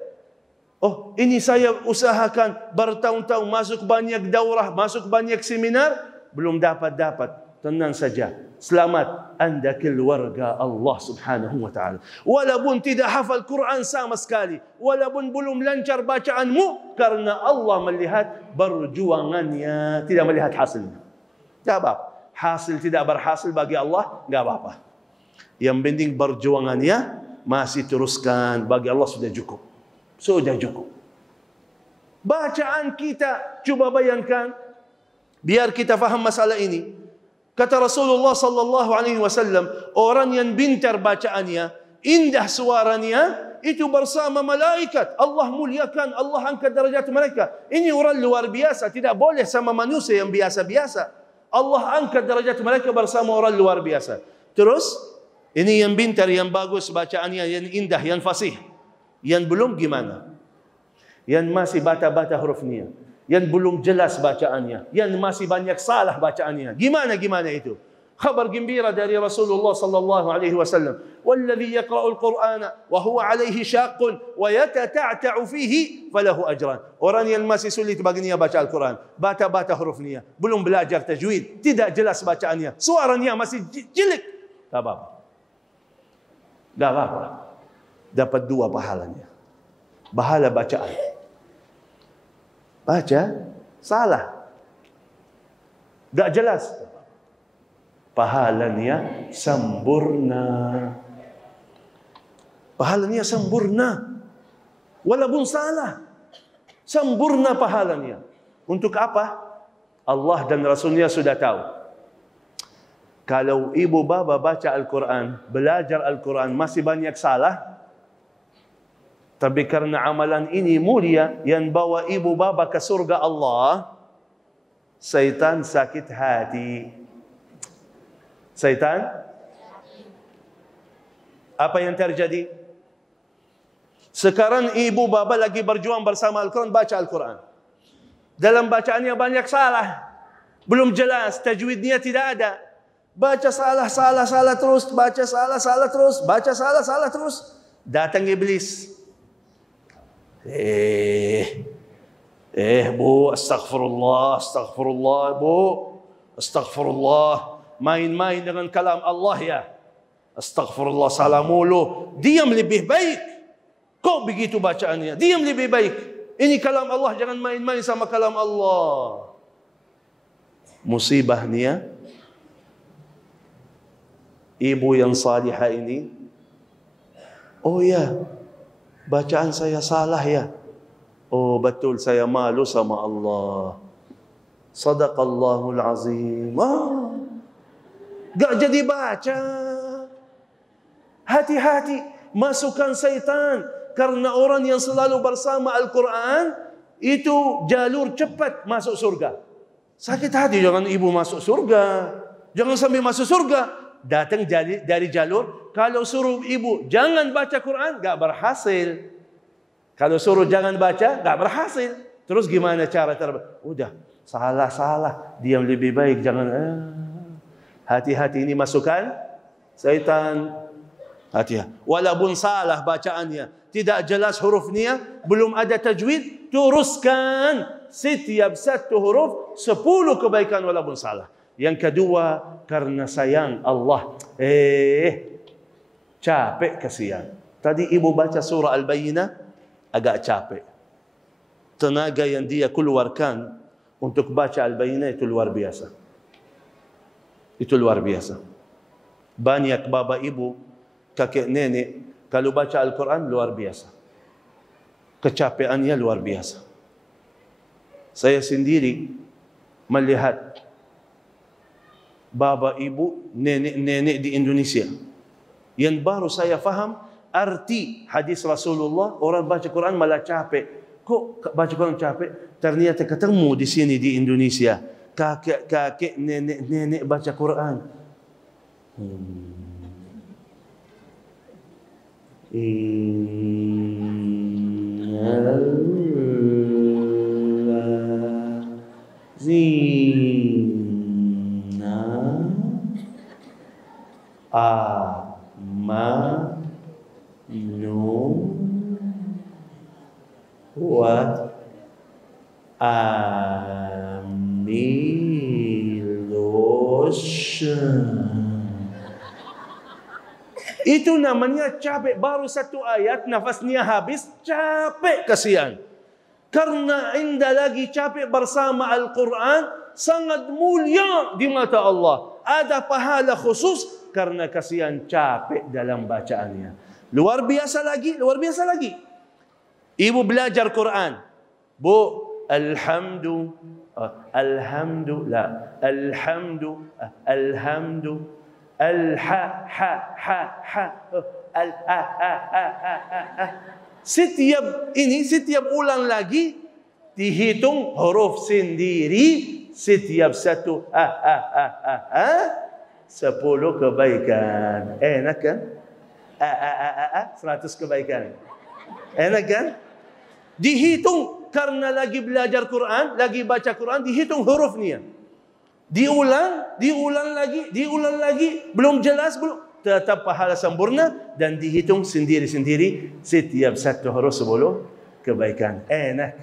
Oh, ini saya usahakan bertahun-tahun, masuk banyak daurah, masuk banyak seminar, belum dapat. Tenang saja. Selamat, anda keluarga Allah subhanahu wa ta'ala. Walaupun tidak hafal Quran sama sekali, walaupun belum lancar bacaanmu, karena Allah melihat perjuangannya, tidak melihat hasilnya. Tidak apa-apa. Hasil tidak berhasil bagi Allah, tidak apa-apa. Yang penting perjuangannya masih teruskan, bagi Allah sudah cukup. Sudah cukup. Bacaan kita, cuba bayangkan, biar kita faham masalah ini. Kata Rasulullah sallallahu alaihi wasallam, orang yang pintar bacaannya, indah suaranya, itu bersama malaikat. Allah muliakan, Allah angkat derajat mereka. Ini orang luar biasa, tidak boleh sama manusia yang biasa-biasa. Allah angkat derajat mereka bersama orang luar biasa. Terus, ini yang pintar, yang bagus bacaannya, yang indah, yang fasih. Yang belum gimana? Yang masih bata-bata hurufnya, yang belum jelas bacaannya, yang masih banyak salah bacaannya. Gimana itu? Khabar gembira dari Rasulullah sallallahu alaihi wasallam, "Walladhi yaqra'ul Qur'ana wa huwa 'alaihi syaqqun wa yatata'ta'u fihi falahu ajran." Orang yang masih sulit baginya baca Al-Quran, bata-bata hurufnya, belum belajar tajwid, tidak jelas bacaannya, suaranya masih jelek, tak apa-apa. Dapat 2 pahalanya. Pahala bacaan. Baca, salah, tak jelas, pahalanya sempurna. Pahalanya sempurna. Walaupun salah, sempurna pahalanya. Untuk apa? Allah dan Rasulnya sudah tahu. Kalau ibu bapa baca Al-Quran, belajar Al-Quran, masih banyak salah, tapi karena amalan ini mulia yang bawa ibu bapa ke surga Allah, syaitan sakit hati. Syaitan, apa yang terjadi? Sekarang ibu bapa lagi berjuang bersama Al-Quran, baca Al-Quran. Dalam bacaannya banyak salah, belum jelas, tajwidnya tidak ada. Baca salah terus, baca salah terus, baca salah terus. Datang iblis. Bu, astagfirullah bu, astagfirullah, main-main dengan kalam Allah ya, astagfirullah, salah mulu, diam lebih baik. Kok begitu bacaannya? Diam lebih baik. Ini kalam Allah, jangan main-main sama kalam Allah. Musibahnya, ibu yang salihah ini, oh ya, bacaan saya salah ya. Oh betul, saya malu sama Allah. Sadaqallahul azim. Gak jadi baca. Hati-hati, masukan syaitan. Karena orang yang selalu bersama Al-Quran, itu jalur cepat masuk surga. Sakit hati, jangan ibu masuk surga, jangan sampai masuk surga. Datang dari jalur, kalau suruh ibu jangan baca Quran, gak berhasil. Kalau suruh jangan baca, gak berhasil. Terus gimana cara udah, salah, diam lebih baik, jangan. Hati-hati, ini masukan syaitan. Hati-hati. Walaupun salah bacaannya, tidak jelas hurufnya, belum ada tajwid, teruskan setiap satu huruf 10 kebaikan walaupun salah. Yang kedua, karena sayang Allah. Capek, kasihan. Tadi ibu baca surah Al-Bayyinah, agak capek. Tenaga yang dia keluarkan untuk baca Al-Bayyinah itu luar biasa. Itu luar biasa. Banyak bapa ibu, kakek nenek, kalau baca Al-Quran luar biasa. Kecapeannya luar biasa. Saya sendiri melihat bapa ibu, nenek-nenek di Indonesia yang baru saya faham arti hadis Rasulullah, orang baca Quran malah capek. Kok baca Quran capek? Ternyata ketemu di sini di Indonesia kakek-kakek, nenek-nenek baca Quran. Wa amilus. Itu namanya capek. Baru satu ayat, nafasnya habis, capek, kasihan. Karena indah lagi capek bersama Al-Quran, sangat mulia di mata Allah. Ada pahala khusus karena kasihan capek dalam bacaannya. Luar biasa lagi, luar biasa lagi. Ibu belajar Quran, Bu, alhamdu, alhamdu, la, alhamdu, alhamdu, al-ha, ha, ha, ha, al-ha, ha, ha, ha, ha. Setiap ulang lagi, dihitung huruf sendiri. Setiap satu 10 kebaikan. Enak kan? 100 kebaikan. Enak kan? Dihitung karena lagi belajar Quran, lagi baca Quran, dihitung hurufnya. Diulang lagi, belum jelas, belum tetap pahala sempurna dan dihitung sendiri-sendiri setiap satu huruf 10 kebaikan. Enak.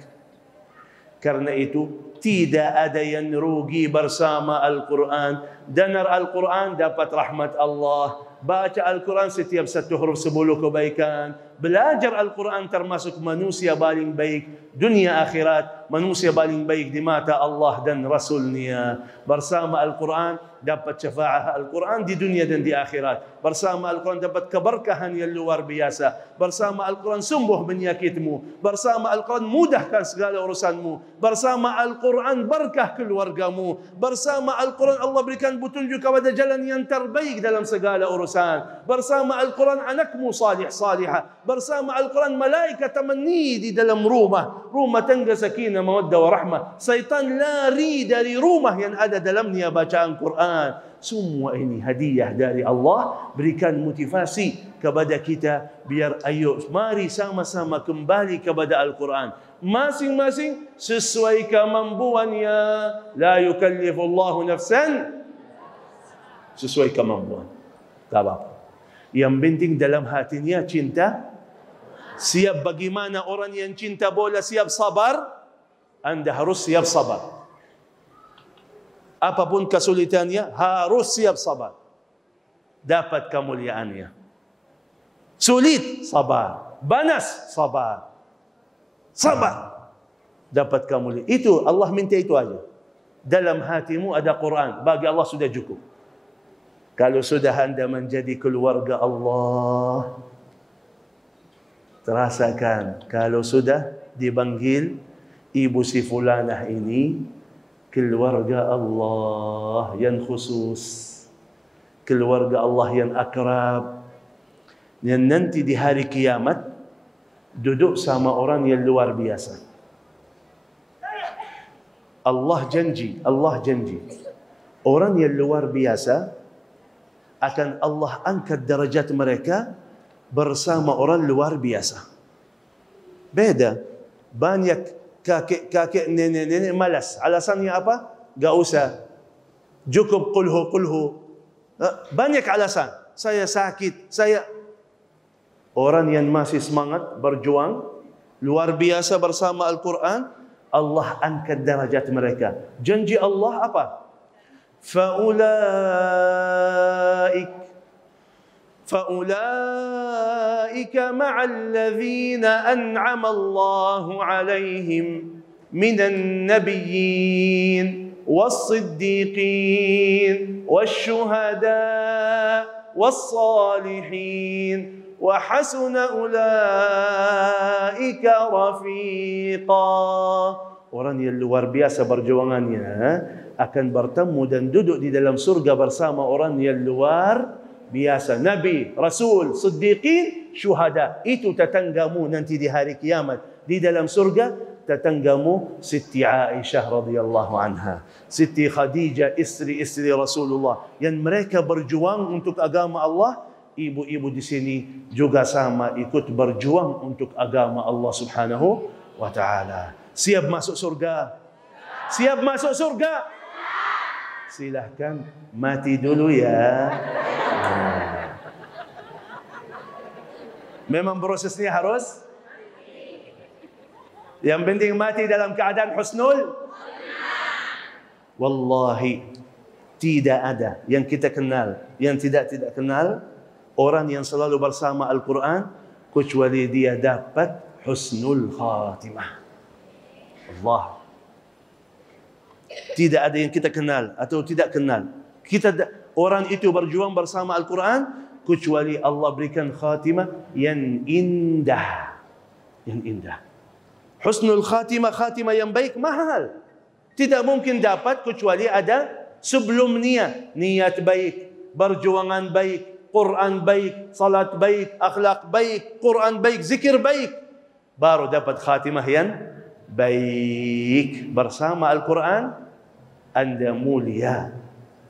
Karena itu tidak ada yang rugi bersama Al-Quran. Dengar Al-Quran dapat rahmat Allah. Baca Al-Quran setiap satu huruf 10 kebaikan. Belajar Al-Quran termasuk manusia paling baik dunia akhirat, manusia paling baik di mata Allah dan Rasulnya. Bersama Al-Quran dapat syafaat Al-Quran di dunia dan di akhirat. Bersama Al-Quran dapat keberkahan yang luar biasa. Bersama Al-Quran sembuh penyakitmu. Bersama Al-Quran mudahkan segala urusanmu. Bersama Al-Quran berkah keluargamu. Bersama Al-Quran Allah berikan petunjuk kepada jalan yang terbaik dalam segala urusan. Bersama Al-Quran anakmu salih salihah. Bersama Al-Quran malaikat temanni di dalam rumah tangga sakinah mawaddah warahmah. Syaitan lari dari rumah yang ada dalamnya bacaan Quran. Semua ini hadiah dari Allah, berikan motivasi kepada kita biar ayo mari sama-sama kembali kepada Al-Quran. Masing-masing sesuai kemampuannya. La yukallifullahu nafsan sesuai kemampuan. Tak apa. Yang penting dalam hatinya cinta. Siap bagaimana orang yang cinta bola siap sabar, Anda harus siap sabar. Apapun kesulitannya harus siap sabar. Dapat kemuliaannya. Sulit, sabar. Banas, sabar. Sabar. Dapat kemuliaan. Itu Allah minta itu aja. Dalam hatimu ada Quran. Bagi Allah sudah cukup. Kalau sudah Anda menjadi keluarga Allah, terasakan kalau sudah dipanggil ibu si fulanah ini keluarga Allah yang khusus, keluarga Allah yang akrab, yang nanti di hari kiamat duduk sama orang yang luar biasa. Allah janji orang yang luar biasa akan Allah angkat derajat mereka bersama orang luar biasa. Beda. Banyak kakek, nenek malas. Alasannya apa? Gak usah. Cukup kulhu. Banyak alasan. Saya sakit, Orang yang masih semangat berjuang luar biasa bersama Al-Quran, Allah angkat derajat mereka. Janji Allah apa? فأولئك مع الذين أنعم الله عليهم من النبيين والصديقين والشهداء والصالحين وحسن أولئك رفيقا. Orang yang luar biasa perjuangannya akan bertemu dan duduk di dalam surga bersama orang yang luar biasa. Nabi, Rasul, Siddiqin, Syuhada. Itu tetanggamu nanti di hari kiamat. Di dalam surga, tetanggamu Siti Aisyah radhiyallahu anha. Siti Khadijah, istri-istri Rasulullah. Yang mereka berjuang untuk agama Allah. Ibu-ibu di sini juga sama ikut berjuang untuk agama Allah subhanahu wa ta'ala. Siap masuk surga? Siap masuk surga? Silahkan mati dulu ya. Memang prosesnya harus. Yang penting mati dalam keadaan husnul. Wallahi tidak ada yang kita kenal, yang tidak kenal orang yang selalu bersama Al-Quran kecuali dia dapat husnul khatimah. Allah. Tidak ada yang kita kenal atau tidak kenal. Orang itu berjuang bersama Al-Quran kecuali Allah berikan khatimah yang indah. Yang indah. Husnul khatimah, khatimah yang baik mahal. Tidak mungkin dapat kecuali ada sebelum niat. Niat baik, berjuangan baik, Quran baik, salat baik, akhlak baik, Quran baik, zikir baik. Baru dapat khatimah yang baik. Bersama Al-Quran, Anda mulia.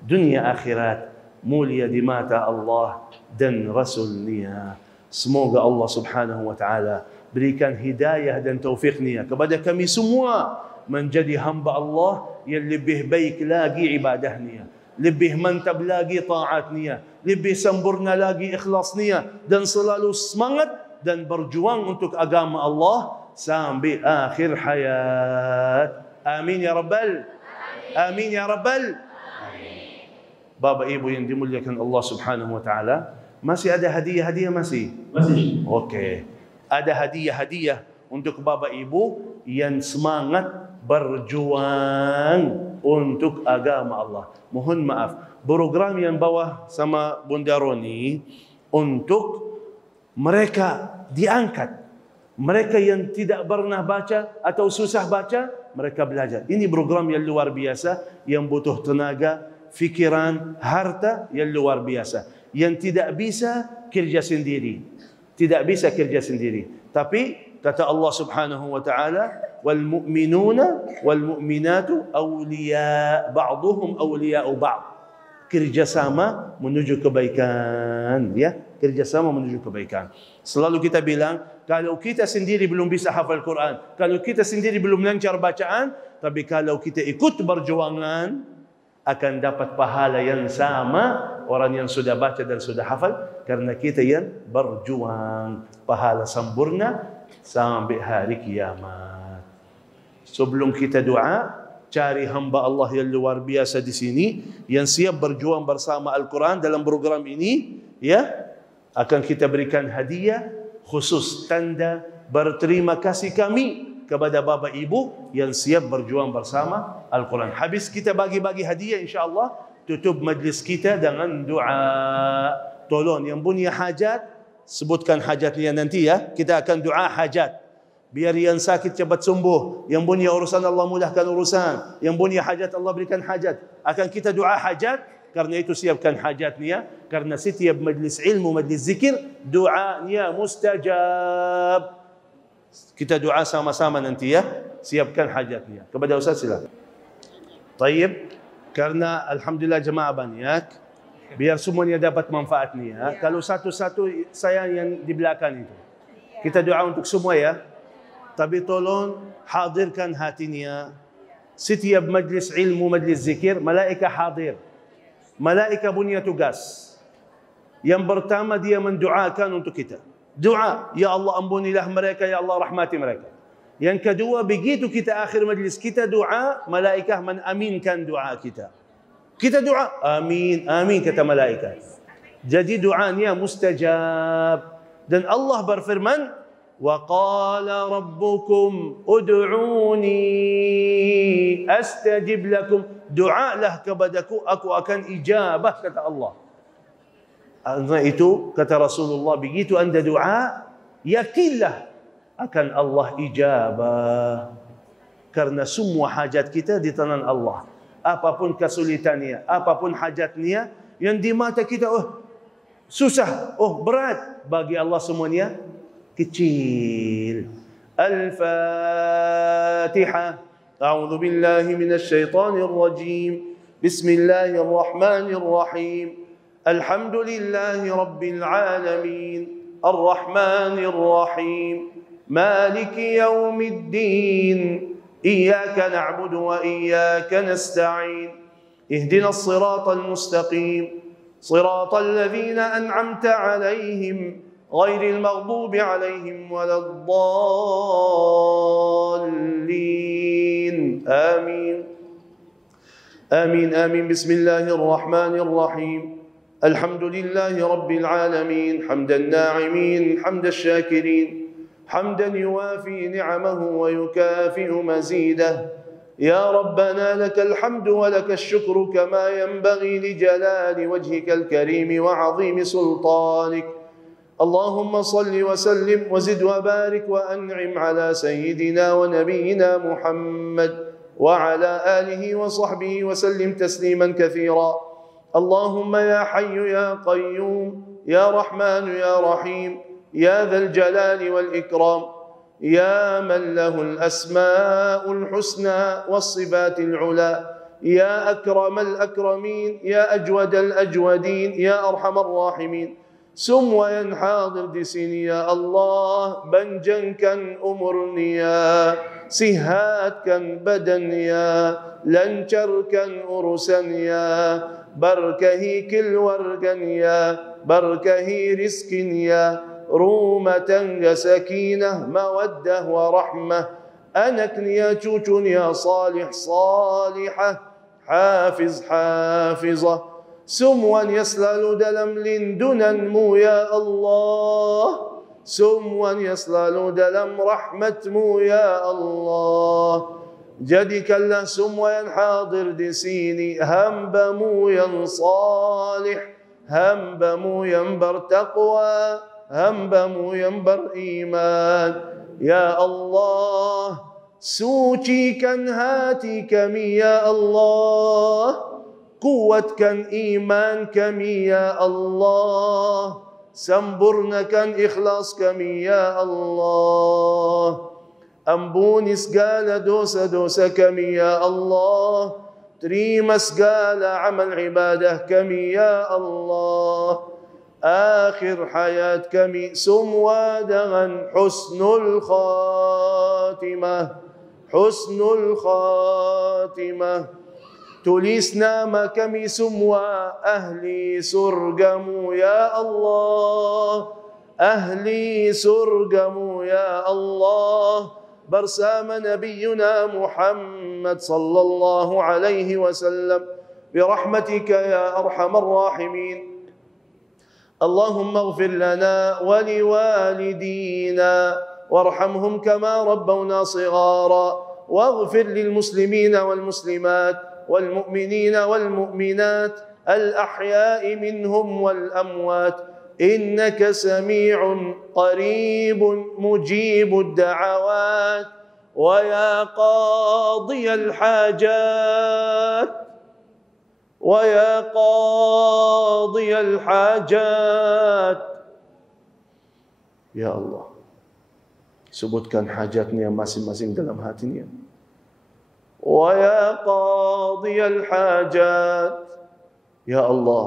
Dunia akhirat, mulia di mata Allah dan Rasulnya. Semoga Allah subhanahu wa ta'ala berikan hidayah dan taufiknya kepada kami semua menjadi hamba Allah yang lebih baik lagi ibadahnya, lebih mantap lagi taatnya, lebih sempurna lagi ikhlasnya, dan selalu semangat dan berjuang untuk agama Allah sampai akhir hayat. Amin ya rabbal. Amin ya rabbal. Bapak Ibu yang dimuliakan Allah subhanahu wa ta'ala, masih ada hadiah-hadiah masih? Masih. Okey. Ada hadiah-hadiah untuk Bapak Ibu yang semangat berjuang untuk agama Allah. Mohon maaf, program yang bawah sama Bunda Roni untuk mereka diangkat. Mereka yang tidak pernah baca atau susah baca, mereka belajar. Ini program yang luar biasa, yang butuh tenaga, fikiran, harta yang luar biasa. Yang tidak bisa kerja sendiri. Tidak bisa kerja sendiri. Tapi kata Allah subhanahu wa ta'ala, wal mu'minuna wal mu'minatu awliya ba'duhum awliya'u ba'd. Kerjasama menuju kebaikan, ya, kerjasama menuju kebaikan. Selalu kita bilang, kalau kita sendiri belum bisa hafal Quran, kalau kita sendiri belum lancar bacaan, tapi kalau kita ikut berjuangan, akan dapat pahala yang sama orang yang sudah baca dan sudah hafal, karena kita yang berjuang. Pahala sempurna sampai hari kiamat. Sebelum kita doa, cari hamba Allah yang luar biasa di sini yang siap berjuang bersama Al-Quran dalam program ini, ya, akan kita berikan hadiah khusus tanda berterima kasih kami kepada Bapak Ibu yang siap berjuang bersama Al-Quran. Habis kita bagi-bagi hadiah, insya-Allah tutup majlis kita dengan doa. Tolong yang punya hajat, sebutkan hajatnya nanti, ya. Kita akan doa hajat. Biar yang sakit cepat sembuh, yang punya urusan Allah mudahkan urusan, yang punya hajat Allah berikan hajat. Akan kita doa hajat, karena itu siapkan hajatnya, karena setiap majlis ilmu, majlis zikir, doanya mustajab. Kita doa sama-sama nanti, ya. Siapkan hajatnya. Kepada Ustaz silakan. Tayyib, karena alhamdulillah jemaah banyak, biar semuanya dapat manfaatnya. Kalau satu-satu saya yang di belakang itu. Kita doa untuk semua, ya. Tapi tolong hadirkan hatinya. Setiap majlis ilmu, majlis zikir, malaika hadir. Malaika punya tugas. Yang pertama dia mendoakan untuk kita. Doa, ya Allah ampunilah mereka, ya Allah rahmati mereka. Yang kedua, begitu kita akhir majlis kita doa, malaikah menaminkan doa kita. Kita doa, amin, amin kata malaikat. Jadi doanya mustajab. Dan Allah berfirman, wa qala rabbukum ud'uni astajib lakum. Doalah kepadaku, aku akan ijabah, kata Allah. Karena itu kata Rasulullah, begitu anda doa, yakinlah akan Allah ijabah. Karena semua hajat kita di tangan Allah. Apapun kesulitannya, apapun hajatnya, yang di mata kita, oh susah, oh berat, bagi Allah semuanya kecil. Al-Fatihah. A'udzu billahi minasy syaithanir rajim. Bismillahirrahmanirrahim. الحمد لله رب العالمين الرحمن الرحيم مالك يوم الدين إياك نعبد وإياك نستعين اهدنا الصراط المستقيم صراط الذين أنعمت عليهم غير المغضوب عليهم ولا الضالين آمين آمين آمين بسم الله الرحمن الرحيم الحمد لله رب العالمين حمد الناعمين حمد الشاكرين حمدا يوافي نعمه ويكافئ مزيده يا ربنا لك الحمد ولك الشكر كما ينبغي لجلال وجهك الكريم وعظيم سلطانك اللهم صل وسلم وزد وبارك وأنعم على سيدنا ونبينا محمد وعلى آله وصحبه وسلم تسليما كثيرا. اللهم يا حي يا قيوم يا رحمن يا رحيم يا ذا الجلال والإكرام، يا من له الأسماء الحسنى والصفات العلى، يا أكرم الأكرمين يا أجود الأجودين يا أرحم الراحمين، سم وينحاضر دسيني يا الله، بنجن كان أمرنيا، سهات كان بدنيا، لنشر كان أرسنيا، بركه كل ورقنيا، بركه رزقنيا، رومة سكينة مودة ورحمة، أنكن يا تشوشن يا صالح صالحة، حافظ حافظة، سموا يسلل دلم لندنا مو يا الله، سموا يسلل دلم رحمة مو يا الله، جدك الله سموا ينحاضر دسيني، هم بمو ينصالح، هم بمو ينبر تقوى، هم بمو ينبر إيمان، يا الله سوچي كان هاتي كمي يا الله، قوة كان إيمان كمي يا الله، سنبرنا كان إخلاص كمي يا الله، أمبونس قال دوسة دوسة كمي يا الله، تريمس قال عمل عباده كمي يا الله، آخر حياة كمي سموا دغن حسن الخاتمة، حسن الخاتمة، تليسنا ما كمي سموا أهلي سرقموا يا الله، أهلي سرقموا يا الله، برسام نبينا محمد صلى الله عليه وسلم برحمتك يا أرحم الراحمين. اللهم اغفر لنا ولوالدينا وارحمهم كما ربونا صغارا، واغفر للمسلمين والمسلمات والمؤمنين والمؤمنات الأحياء منهم والأموات، إنك سميع قريب مجيب الدعوات، ويا قاضي الحاجات، ويا قاضي الحاجات، ya Allah, sebutkan hajatnya masing-masing dalam hatinya. ويا قاضي الحاجات، ya Allah,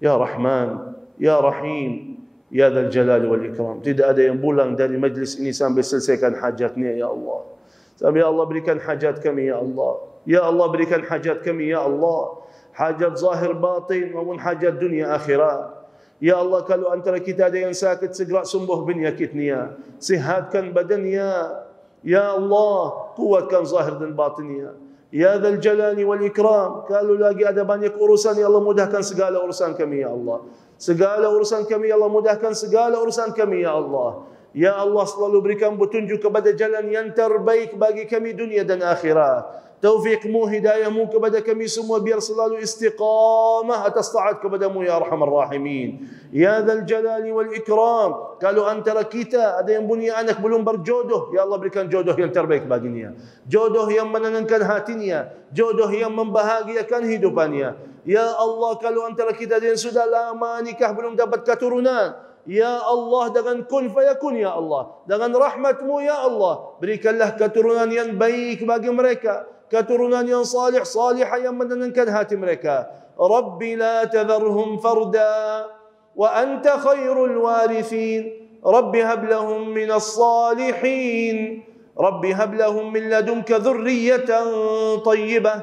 ya Rahman, ya Rahim, ya Dzal Jalali wal Ikram. Tidak ada yang pulang dari majlis ini sampai selesaikan hajatnya ya Allah. Sampai Allah berikan hajat kami ya Allah. Ya Allah berikan hajat kami ya Allah. Hajat zahir batin maupun hajat dunia akhirat. Ya Allah, kalau antara kita ada yang sakit, segera sembuh penyakitnya, sihatkan badannya. Ya Allah, kuatkan zahir dan batinnya. Ya Dzal Jalali wal Ikram, kalau lagi ada banyak urusan, ya Allah mudahkan segala urusan kami ya Allah. Segala urusan kami ya Allah, mudahkan segala urusan kami ya Allah. Ya Allah, selalu berikan petunjuk kepada jalan yang terbaik bagi kami dunia dan akhirat. Taufiqmu, hidayahmu kepada kami semua, biar selalu istiqamah atas taat kepadamu ya Arhamar Rahimin. Ya Dzal Jalali wal Ikram, kalau antara kita ada yang punya anak belum berjodoh, ya Allah berikan jodoh yang terbaik baginya, jodoh yang menenangkan hatinya, jodoh yang membahagiakan hidupannya. Ya Allah, kalau antara kita ada yang sudah lama nikah belum dapat keturunan, ya Allah, dengan kun fayakun ya Allah, dengan rahmatmu ya Allah, berikanlah keturunan yang baik bagi mereka, keturunan yang salih salihah yang menenangkan hati mereka. Rabbi la tadharhum farda wa anta khairul warithin, Rabbi hab lahum minas salihin, Rabbi hab lahum min ladunka dhurriyatan tayyibah,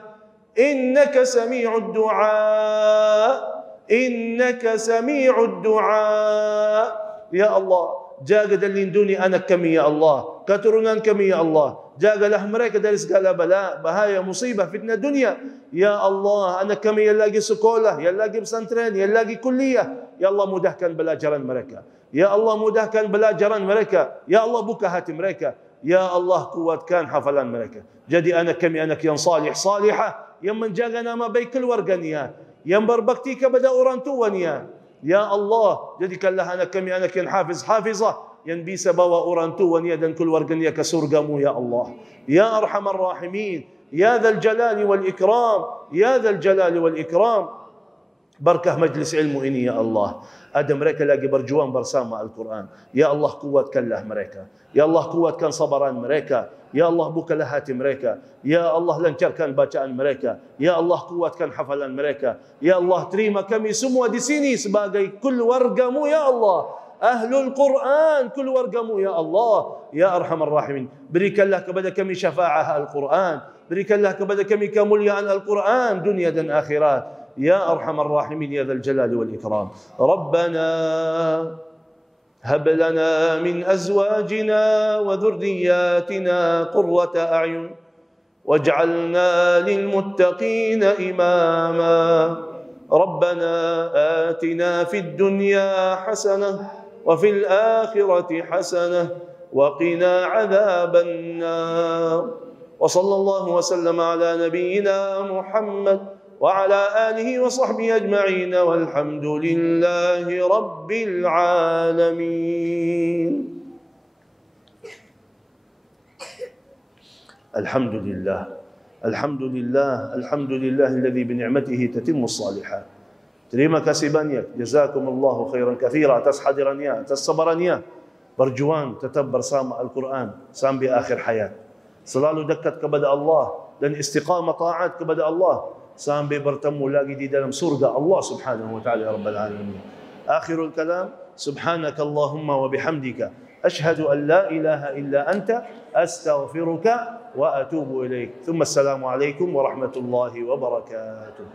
innaka sami'ud du'a, innaka sami'ud du'a. Ya Allah, jaga dan lindungi anak kami ya Allah, keturunan kami ya Allah. Jagalah mereka dari segala bala, bahaya, musibah, fitnah dunia. Ya Allah, anak kami yang lagi sekolah, yang lagi pesantren, yang lagi kuliah, ya Allah mudahkan belajaran mereka. Ya Allah mudahkan belajaran mereka. Ya Allah buka hati mereka. Ya Allah kuatkan hafalan mereka. Jadi anak kami anak yang salih, salihah, yang menjaga nama baik keluarganya, yang berbakti kepada orang tuanya, Ya Allah, jadikanlah anak kami anak yang hafiz, hafizah, yang bisa bawa orang tuanya dan keluarganya ke surgamu ya Allah. Ya Arhamar Rahimin, Ya Dzal Jalali wal Ikram, Ya Dzal Jalali wal Ikram. Berkah majlis ilmu ini ya Allah. Ada mereka lagi berjuang bersama Al-Quran. Ya Allah, kuatkanlah mereka. Ya Allah, kuatkan sabaran mereka. Ya Allah, bukalah hati mereka. Ya Allah, lancarkan bacaan mereka. Ya Allah, kuatkan hafalan mereka. Ya Allah, terima kami semua di sini sebagai keluargamu ya Allah. Ahlul Quran, keluargamu ya Allah. Ya Arhamar Rahimin, berikanlah kepada kami syafa'ah Al-Quran. Berikanlah kepada kami kemuliaan Al-Quran dunia dan akhirat. يا أرحم الراحمين يا ذا الجلال والإكرام. ربنا هب لنا من أزواجنا وذرياتنا قرة أعين واجعلنا للمتقين إماما. ربنا آتنا في الدنيا حسنة وفي الآخرة حسنة وقنا عذاب النار. وصلى الله وسلم على نبينا محمد وعلى آله وصحبه أجمعين والحمد لله رب العالمين. الحمد لله الحمد لله الحمد لله الذي بنعمته تتم الصالحات. Terima kasih banyak. Jazakumullahu khairan katsira atas hadirannya, atas sabarannya. Berjuang tetap bersama Al-Quran sampai akhir hayat. Selalu dekat kepada Allah dan istiqamah taat kepada Allah sampai bertemu lagi di dalam surga Allah Subhanahu wa taala ya rabbal alamin. Akhirul kalam, subhanaka Allahumma wa bihamdika ashhadu an la ilaha illa anta astaghfiruka wa atubu ilaik. Thumma assalamu alaikum warahmatullahi wabarakatuh.